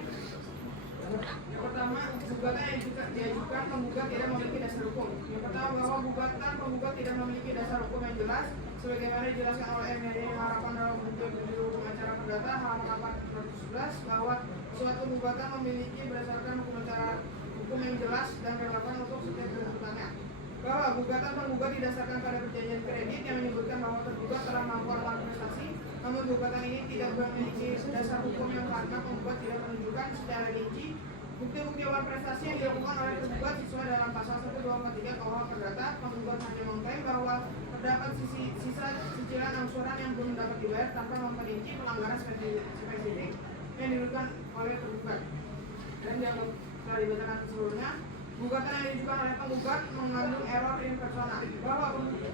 Yang pertama, gugatan yang diajukan penggugat tidak memiliki dasar hukum. Yang pertama, bahwa gugatan penggugat tidak memiliki dasar hukum yang jelas sebagaimana dijelaskan oleh MND Harapan dalam bentuk hukum acara perdata halaman 411 bahwa suatu gugatan memiliki berdasarkan hukum yang jelas dan relevan untuk setiap tuntutannya. Bahwa gugatan penggugat didasarkan pada perjanjian kredit yang menyebutkan bahwa tergugat telah melakukan malversasi, namun gugatan ini tidak memiliki dasar hukum yang karena penggugat tidak menunjukkan secara rinci Bukti-bukti awal prestasi yang dilakukan oleh tergugat sesuai dalam pasal 1243 KUH Perdata, penggugat hanya mengklaim bahwa terdapat sisa cicilan angsuran yang belum dapat dibayar tanpa memperinci pelanggaran spesifik yang dilakukan oleh tergugat. Dan yang telah dibacakan sebelumnya, gugatan yang diajukan oleh penggugat mengandung error in persona, bahwa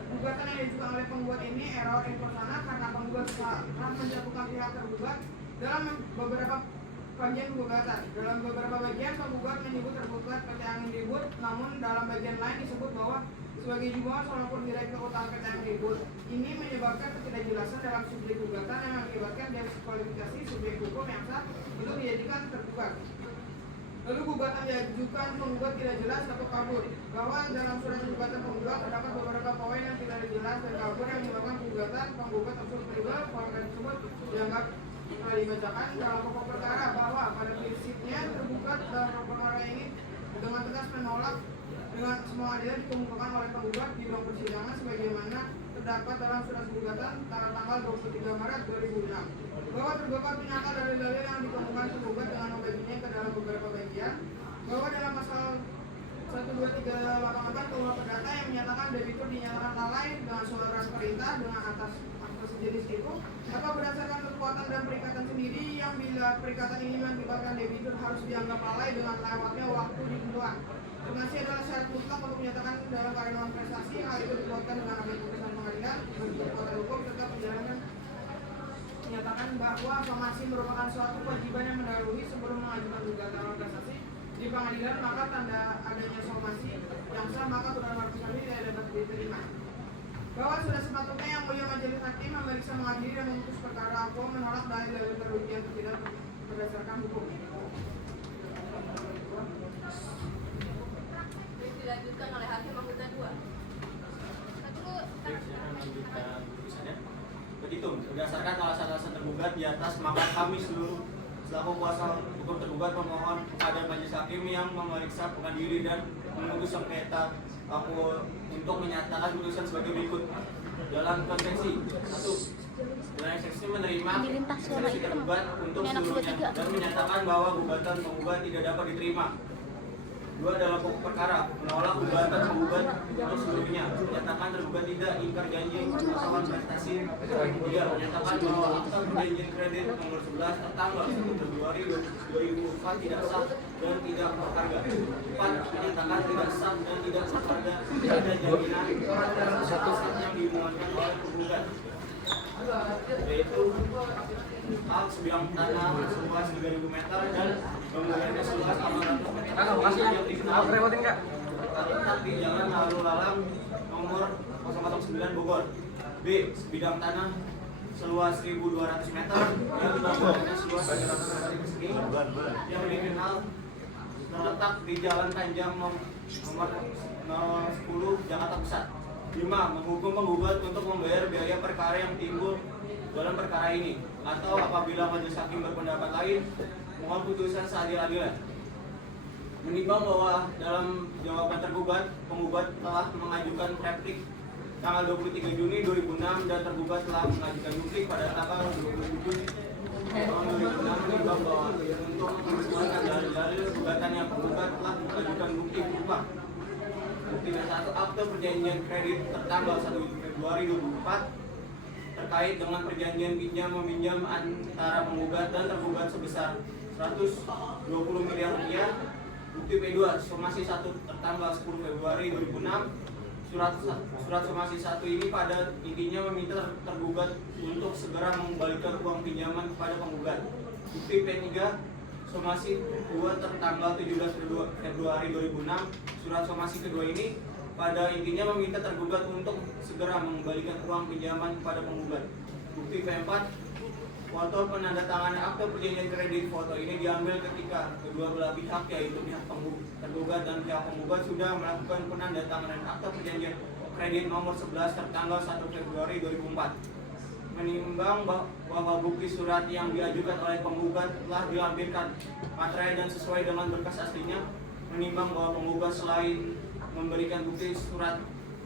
gugatan yang diajukan oleh penggugat ini error in persona karena penggugat telah menjatuhkan pihak tergugat dalam beberapa bagian gugatan. Dalam beberapa bagian penggugat menyebut tergugat PT Angin Ribut, namun dalam bagian lain disebut bahwa sebagai jumawa walaupun direktur utama PT Angin Ribut. Ini menyebabkan ketidakjelasan dalam subjek gugatan yang mengakibatkan diskualifikasi subjek hukum yang sah untuk dijadikan tergugat. Lalu gugatan diajukan penggugat tidak jelas atau kabur, bahwa dalam surat gugatan penggugat terdapat beberapa poin yang tidak jelas dan kabur yang menyebabkan gugatan penggugat tersebut kredibel. Poin tersebut dianggap telah dibacakan dalam pokok perkara bahwa pada prinsipnya tergugat dalam pokok perkara ini dengan tegas menolak dengan semua adil dikemukakan oleh penggugat di ruang persidangan sebagaimana terdapat dalam surat gugatan tanggal 23 Maret 2006. Bahwa tergugat menyangkal dalil-dalil yang dikemukakan penggugat dengan membaginya ke dalam beberapa bagian, bahwa dalam pasal 12388 KUH Perdata yang menyatakan debitur dinyatakan lalai dengan surat perintah dengan atas sejenis itu atau berdasarkan kekuatan dan perikatan sendiri yang bila perikatan ini mengakibatkan debitur harus dianggap lalai dengan lewatnya waktu di ketentuan. Donasi adalah syarat mutlak untuk menyatakan dalam keadaan prestasi. Hal itu dikuatkan dengan adanya putusan pengadilan berkekuatan hukum serta penjelasan menyatakan bahwa somasi merupakan suatu kewajiban yang mendahului sebelum mengajukan gugatan prestasi di pengadilan, maka tanda adanya somasi yang sah maka putusan prestasi tidak dapat diterima. Bahwa sudah sepatutnya yang mulia majelis hakim memeriksa, mengadili dan memutus perkara aku menolak dalil-dalil terbukti yang tidak berdasarkan hukum. Dilanjutkan oleh hakim anggota 2. Begitu, berdasarkan alasan-alasan tergugat di atas, maka kami seluruh selaku kuasa hukum tergugat memohon kepada majelis hakim yang memeriksa, mengadili dan memutus sengketa aku untuk menyatakan putusan sebagai berikut. Dalam konvensi 1, dalam eksepsi menerima eksepsi tergugat untuk seluruhnya dan menyatakan bahwa gugatan penggugat tidak dapat diterima. 2, dalam pokok perkara menolak gugatan penggugat untuk seluruhnya, menyatakan tergugat tidak ingkar janji permasalahan prestasi. 3, menyatakan bahwa akta perjanjian kredit nomor 11 tertanggal 1 Februari 2004 tidak sah dan tidak berharga. 4, menyatakan tidak sah dan tidak berharga ada jaminan aset yang dimohonkan oleh penggugat, yaitu hak sebidang tanah seluas 3.000 meter dan bangunannya seluas 800 meter yang dikenal terletak di Jalan Lalu Lalang nomor 009 Bogor. B, sebidang tanah seluas 1.200 meter dan bangunannya seluas 700 meter persegi yang dikenal terletak di Jalan Tanjang nomor 10 Jakarta Pusat. 5, menghukum penggugat untuk membayar biaya perkara yang timbul dalam perkara ini, atau apabila majelis hakim berpendapat lain, mohon putusan seadil-adilnya. Menimbang bahwa dalam jawaban tergugat, penggugat telah mengajukan replik tanggal 23 Juni 2006 dan tergugat telah mengajukan duplik pada tanggal 27 tahun 2006. Menimbang bahwa untuk mengumpulkan dalil-dalil gugatan yang penggugat telah mengajukan bukti berupa bukti dasar akte perjanjian kredit tertanggal 1 Februari 2004 terkait dengan perjanjian pinjam meminjam antara penggugat dan tergugat sebesar 120 miliar rupiah. Bukti P2 somasi 1 tertanggal 10 Februari 2006. Surat somasi 1 ini pada intinya meminta tergugat untuk segera mengembalikan uang pinjaman kepada penggugat. Bukti P3 somasi 2 tertanggal 17 Februari 2006. Surat somasi kedua ini pada intinya meminta tergugat untuk segera mengembalikan uang pinjaman kepada penggugat. Bukti P4 foto penandatanganan akte perjanjian kredit. Foto ini diambil ketika kedua belah pihak, yaitu pihak tergugat dan pihak penggugat, sudah melakukan penandatanganan akte perjanjian kredit nomor 11 tertanggal 1 Februari 2004. Menimbang bahwa bukti surat yang diajukan oleh penggugat telah dilampirkan materai dan sesuai dengan berkas aslinya, menimbang bahwa penggugat selain memberikan bukti surat,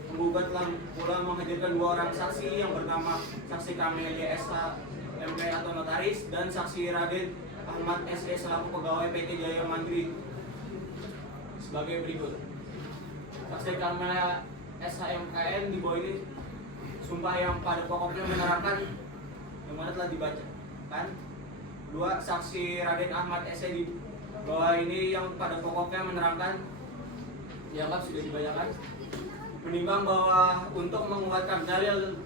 penggugat telah pula menghadirkan 2 orang saksi yang bernama saksi Kamelia SH MP atau notaris dan saksi Raden Ahmad SE selaku pegawai PT Jaya Mandiri sebagai berikut. Saksi Kamala SHMKN di bawah ini sumpah yang pada pokoknya menerangkan yang mana telah dibaca kan. Dua, saksi Raden Ahmad SE di bawah ini yang pada pokoknya menerangkan dianggap sudah dibacakan. Menimbang bahwa untuk menguatkan dalil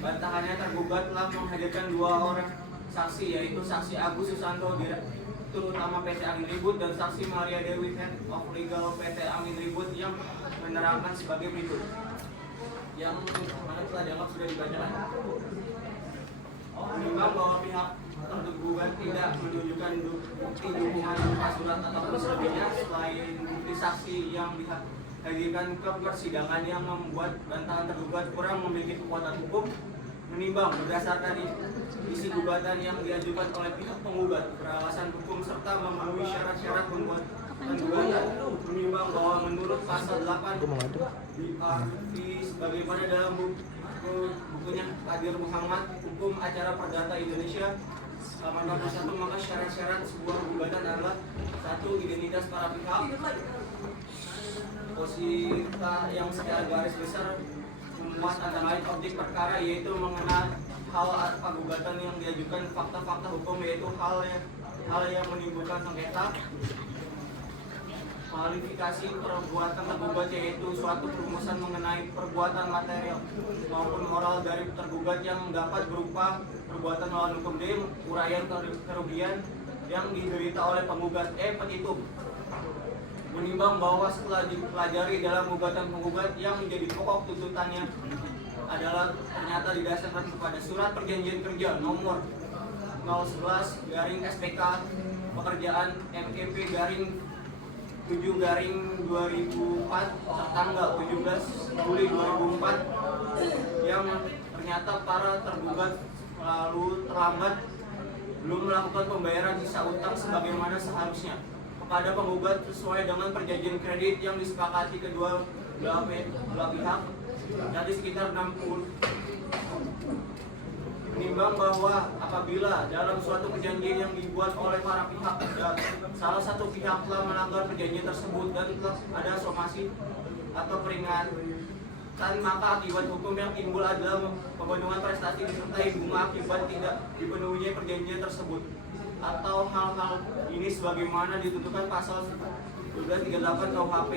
bantahannya tergugat telah menghadirkan dua orang saksi, yaitu saksi Agus Susanto Direktur Utama PT Angin Ribut dan saksi Maria Dewi Head of Legal PT Angin Ribut yang menerangkan sebagai berikut. Yang mana telah dianggap sudah dibacakan. Menimbang bahwa pihak tergugat tidak menunjukkan bukti dukungan berupa surat ataupun selebihnya selain bukti saksi yang dihadirkan ke persidangan yang membuat bantahan tergugat kurang memiliki kekuatan hukum. Menimbang berdasarkan isi gugatan yang diajukan oleh pihak penggugat beralasan hukum serta memenuhi syarat-syarat pembuatan gugatan, menimbang bahwa menurut pasal 8 BRV sebagaimana dalam bukunya Kadir Muhammad Hukum Acara Perdata Indonesia halaman 61, maka syarat-syarat sebuah gugatan adalah: 1. Identitas para pihak, posita yang secara garis besar memuat antara lain objek perkara, yaitu mengenal hal apa gugatan yang diajukan, fakta-fakta hukum yaitu hal yang menimbulkan sengketa, kualifikasi perbuatan tergugat yaitu suatu perumusan mengenai perbuatan material maupun moral dari tergugat yang dapat berupa perbuatan melawan hukum. D. Uraian kerugian yang diderita oleh penggugat. E. Petitum. Menimbang bahwa setelah dipelajari dalam gugatan penggugat yang menjadi pokok tuntutannya adalah ternyata didasarkan kepada surat perjanjian kerja nomor 011 garing SPK pekerjaan MEP garing 7 garing 2004 tertanggal 17 Juli 2004 yang ternyata para tergugat lalu terlambat belum melakukan pembayaran sisa utang sebagaimana seharusnya kepada penggugat sesuai dengan perjanjian kredit yang disepakati kedua belah pihak, jadi sekitar 60. Menimbang bahwa apabila dalam suatu perjanjian yang dibuat oleh para pihak salah satu pihak telah melanggar perjanjian tersebut dan telah ada somasi atau peringatan, maka akibat hukum yang timbul adalah pemenuhan prestasi disertai bunga akibat tidak dipenuhinya perjanjian tersebut atau hal-hal ini sebagaimana ditentukan pasal 1238 KUHP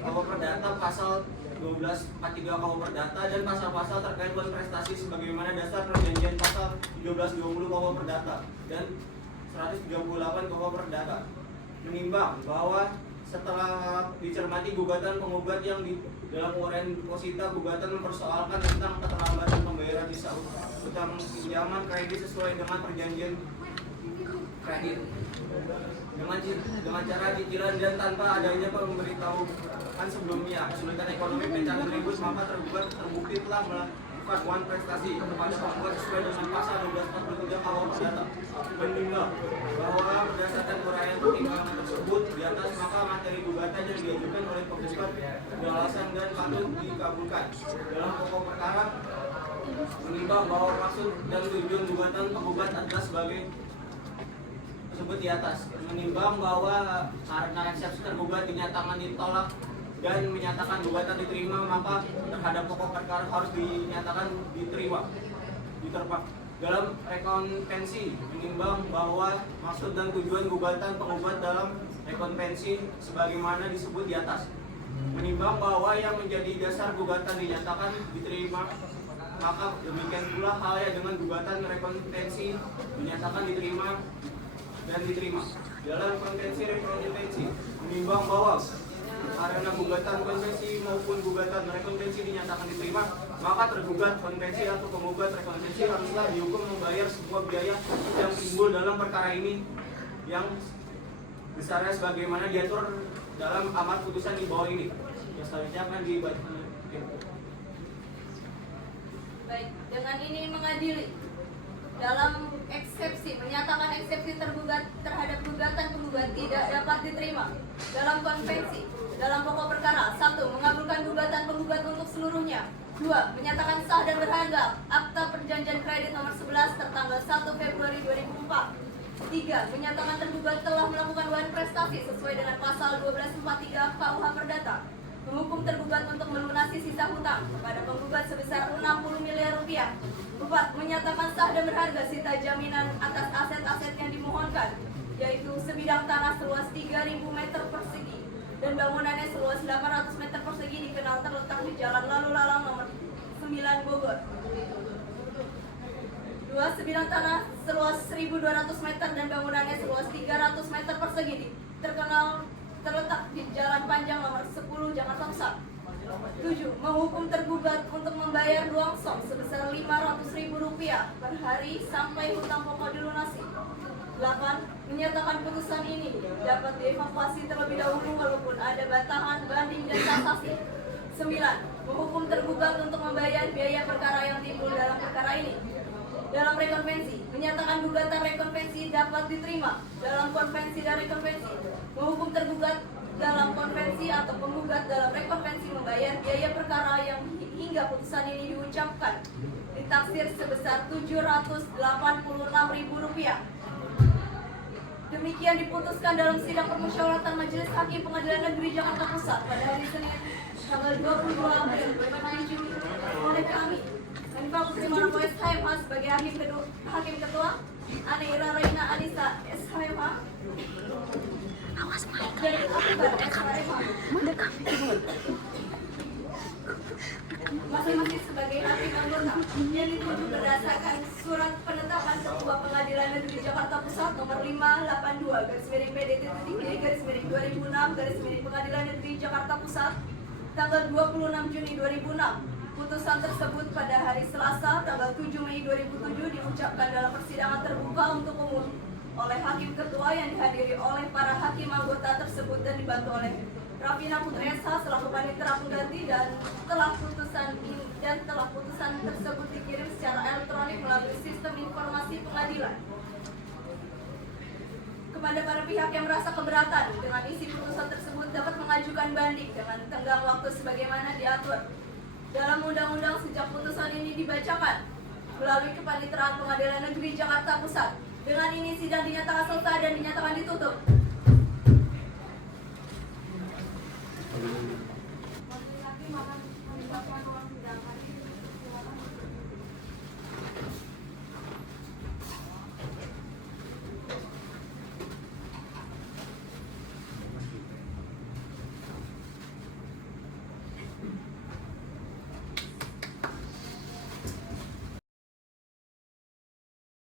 Perdata, pasal 1243 KUH Perdata dan pasal-pasal terkait dengan prestasi sebagaimana dasar perjanjian pasal 1320 KUH Perdata dan 138 KUH Perdata. Menimbang bahwa setelah dicermati gugatan penggugat yang di dalam uraian deposita gugatan mempersoalkan tentang keterlambatan pembayaran sisa utang pinjaman kredit sesuai dengan perjanjian kredit dengan cara cicilan dan tanpa adanya pemberitahuan sebelumnya kesulitan ekonomi pencarian ribut, maka tergugat terbukti telah melakukan prestasi kepada penggugat sesuai dengan pasal 1243 KUH Perdata. Menimbang bahwa berdasarkan uraian pertimbangan tersebut di atas, maka materi gugatan yang diajukan oleh penggugat beralasan dan patut dikabulkan. Dalam pokok perkara menimbang bahwa maksud dan tujuan gugatan penggugat adalah sebagai tersebut di atas. Menimbang bahwa karena eksepsi tergugat dinyatakan ditolak dan menyatakan gugatan diterima, maka terhadap pokok perkara harus dinyatakan diterima. Dalam rekonvensi menimbang bahwa maksud dan tujuan gugatan penggugat dalam rekonvensi sebagaimana disebut di atas. Menimbang bahwa yang menjadi dasar gugatan dinyatakan diterima, maka demikian pula halnya dengan gugatan rekonvensi dinyatakan diterima dan diterima. Dalam konvensi rekonvensi menimbang bahwa karena gugatan konvensi maupun gugatan rekonvensi dinyatakan diterima, maka tergugat konvensi atau penggugat rekonvensi haruslah dihukum membayar sebuah biaya yang timbul dalam perkara ini yang besarnya sebagaimana diatur dalam amar putusan di bawah ini. Yang selanjutnya akan dibacakan. Baik, dengan ini mengadili dalam eksepsi menyatakan eksepsi tergugat terhadap gugatan penggugat tidak dapat diterima dalam konvensi. Dalam pokok perkara, 1. Mengabulkan gugatan penggugat untuk seluruhnya. 2. Menyatakan sah dan berharga Akta Perjanjian Kredit nomor 11 tertanggal 1 Februari 2004. 3. Menyatakan tergugat telah melakukan uang prestasi sesuai dengan pasal 1243 KUH Perdata. Menghukum tergugat untuk melunasi sisa hutang kepada penggugat sebesar 60 miliar rupiah. 4. Menyatakan sah dan berharga sita jaminan atas aset-aset yang dimohonkan, yaitu sebidang tanah seluas 3.000 meter persegi dan bangunannya seluas 800 meter persegi dikenal terletak di Jalan Lalu Lalang nomor 9 Bogor. 2. Sebidang tanah seluas 1.200 meter dan bangunannya seluas 300 meter persegi terkenal terletak di Jalan Panjang nomor 10 Jakarta Pusat. 7. Menghukum tergugat untuk membayar uang som sebesar Rp500.000 per hari sampai hutang pokok dilunasi. 8. Menyatakan putusan ini dapat dievakuasi terlebih dahulu walaupun ada bantahan, banding, dan kasasi. 9. Menghukum tergugat untuk membayar biaya perkara yang timbul dalam perkara ini. Dalam rekonvensi, menyatakan gugatan rekonvensi dapat diterima dalam konvensi dan rekonvensi. Menghukum tergugat dalam konvensi atau penggugat dalam rekonvensi membayar biaya perkara yang hingga putusan ini diucapkan ditaksir sebesar Rp786.000. Demikian diputuskan dalam sidang permusyawaratan Majelis Hakim Pengadilan Negeri Jakarta Pusat pada hari Senin tanggal 22 April 2007 oleh kami, Fakultas Manapo SHMH sebagai Hakim Ketua, Ane Ira Raina Anissa SHMH, dan Akbar SHMH. Masing-masing sebagai hakim anggota yang ditunjuk berdasarkan surat penetapan Ketua Pengadilan Negeri Jakarta Pusat nomor 582/PDT-2006/2006 Pengadilan Negeri Jakarta Pusat tanggal 26 Juni 2006. Putusan tersebut pada hari Selasa tanggal 7 Mei 2007 diucapkan dalam persidangan terbuka untuk umum oleh Hakim Ketua yang dihadiri oleh para hakim anggota tersebut dan dibantu oleh Rafina Putri SH selaku panitera pengganti dan telah putusan tersebut dikirim secara elektronik melalui sistem informasi pengadilan. Kepada para pihak yang merasa keberatan dengan isi putusan tersebut dapat mengajukan banding dengan tenggang waktu sebagaimana diatur dalam undang-undang sejak putusan ini dibacakan melalui kepaniteraan Pengadilan Negeri Jakarta Pusat. Dengan ini sidang dinyatakan selesai dan dinyatakan ditutup.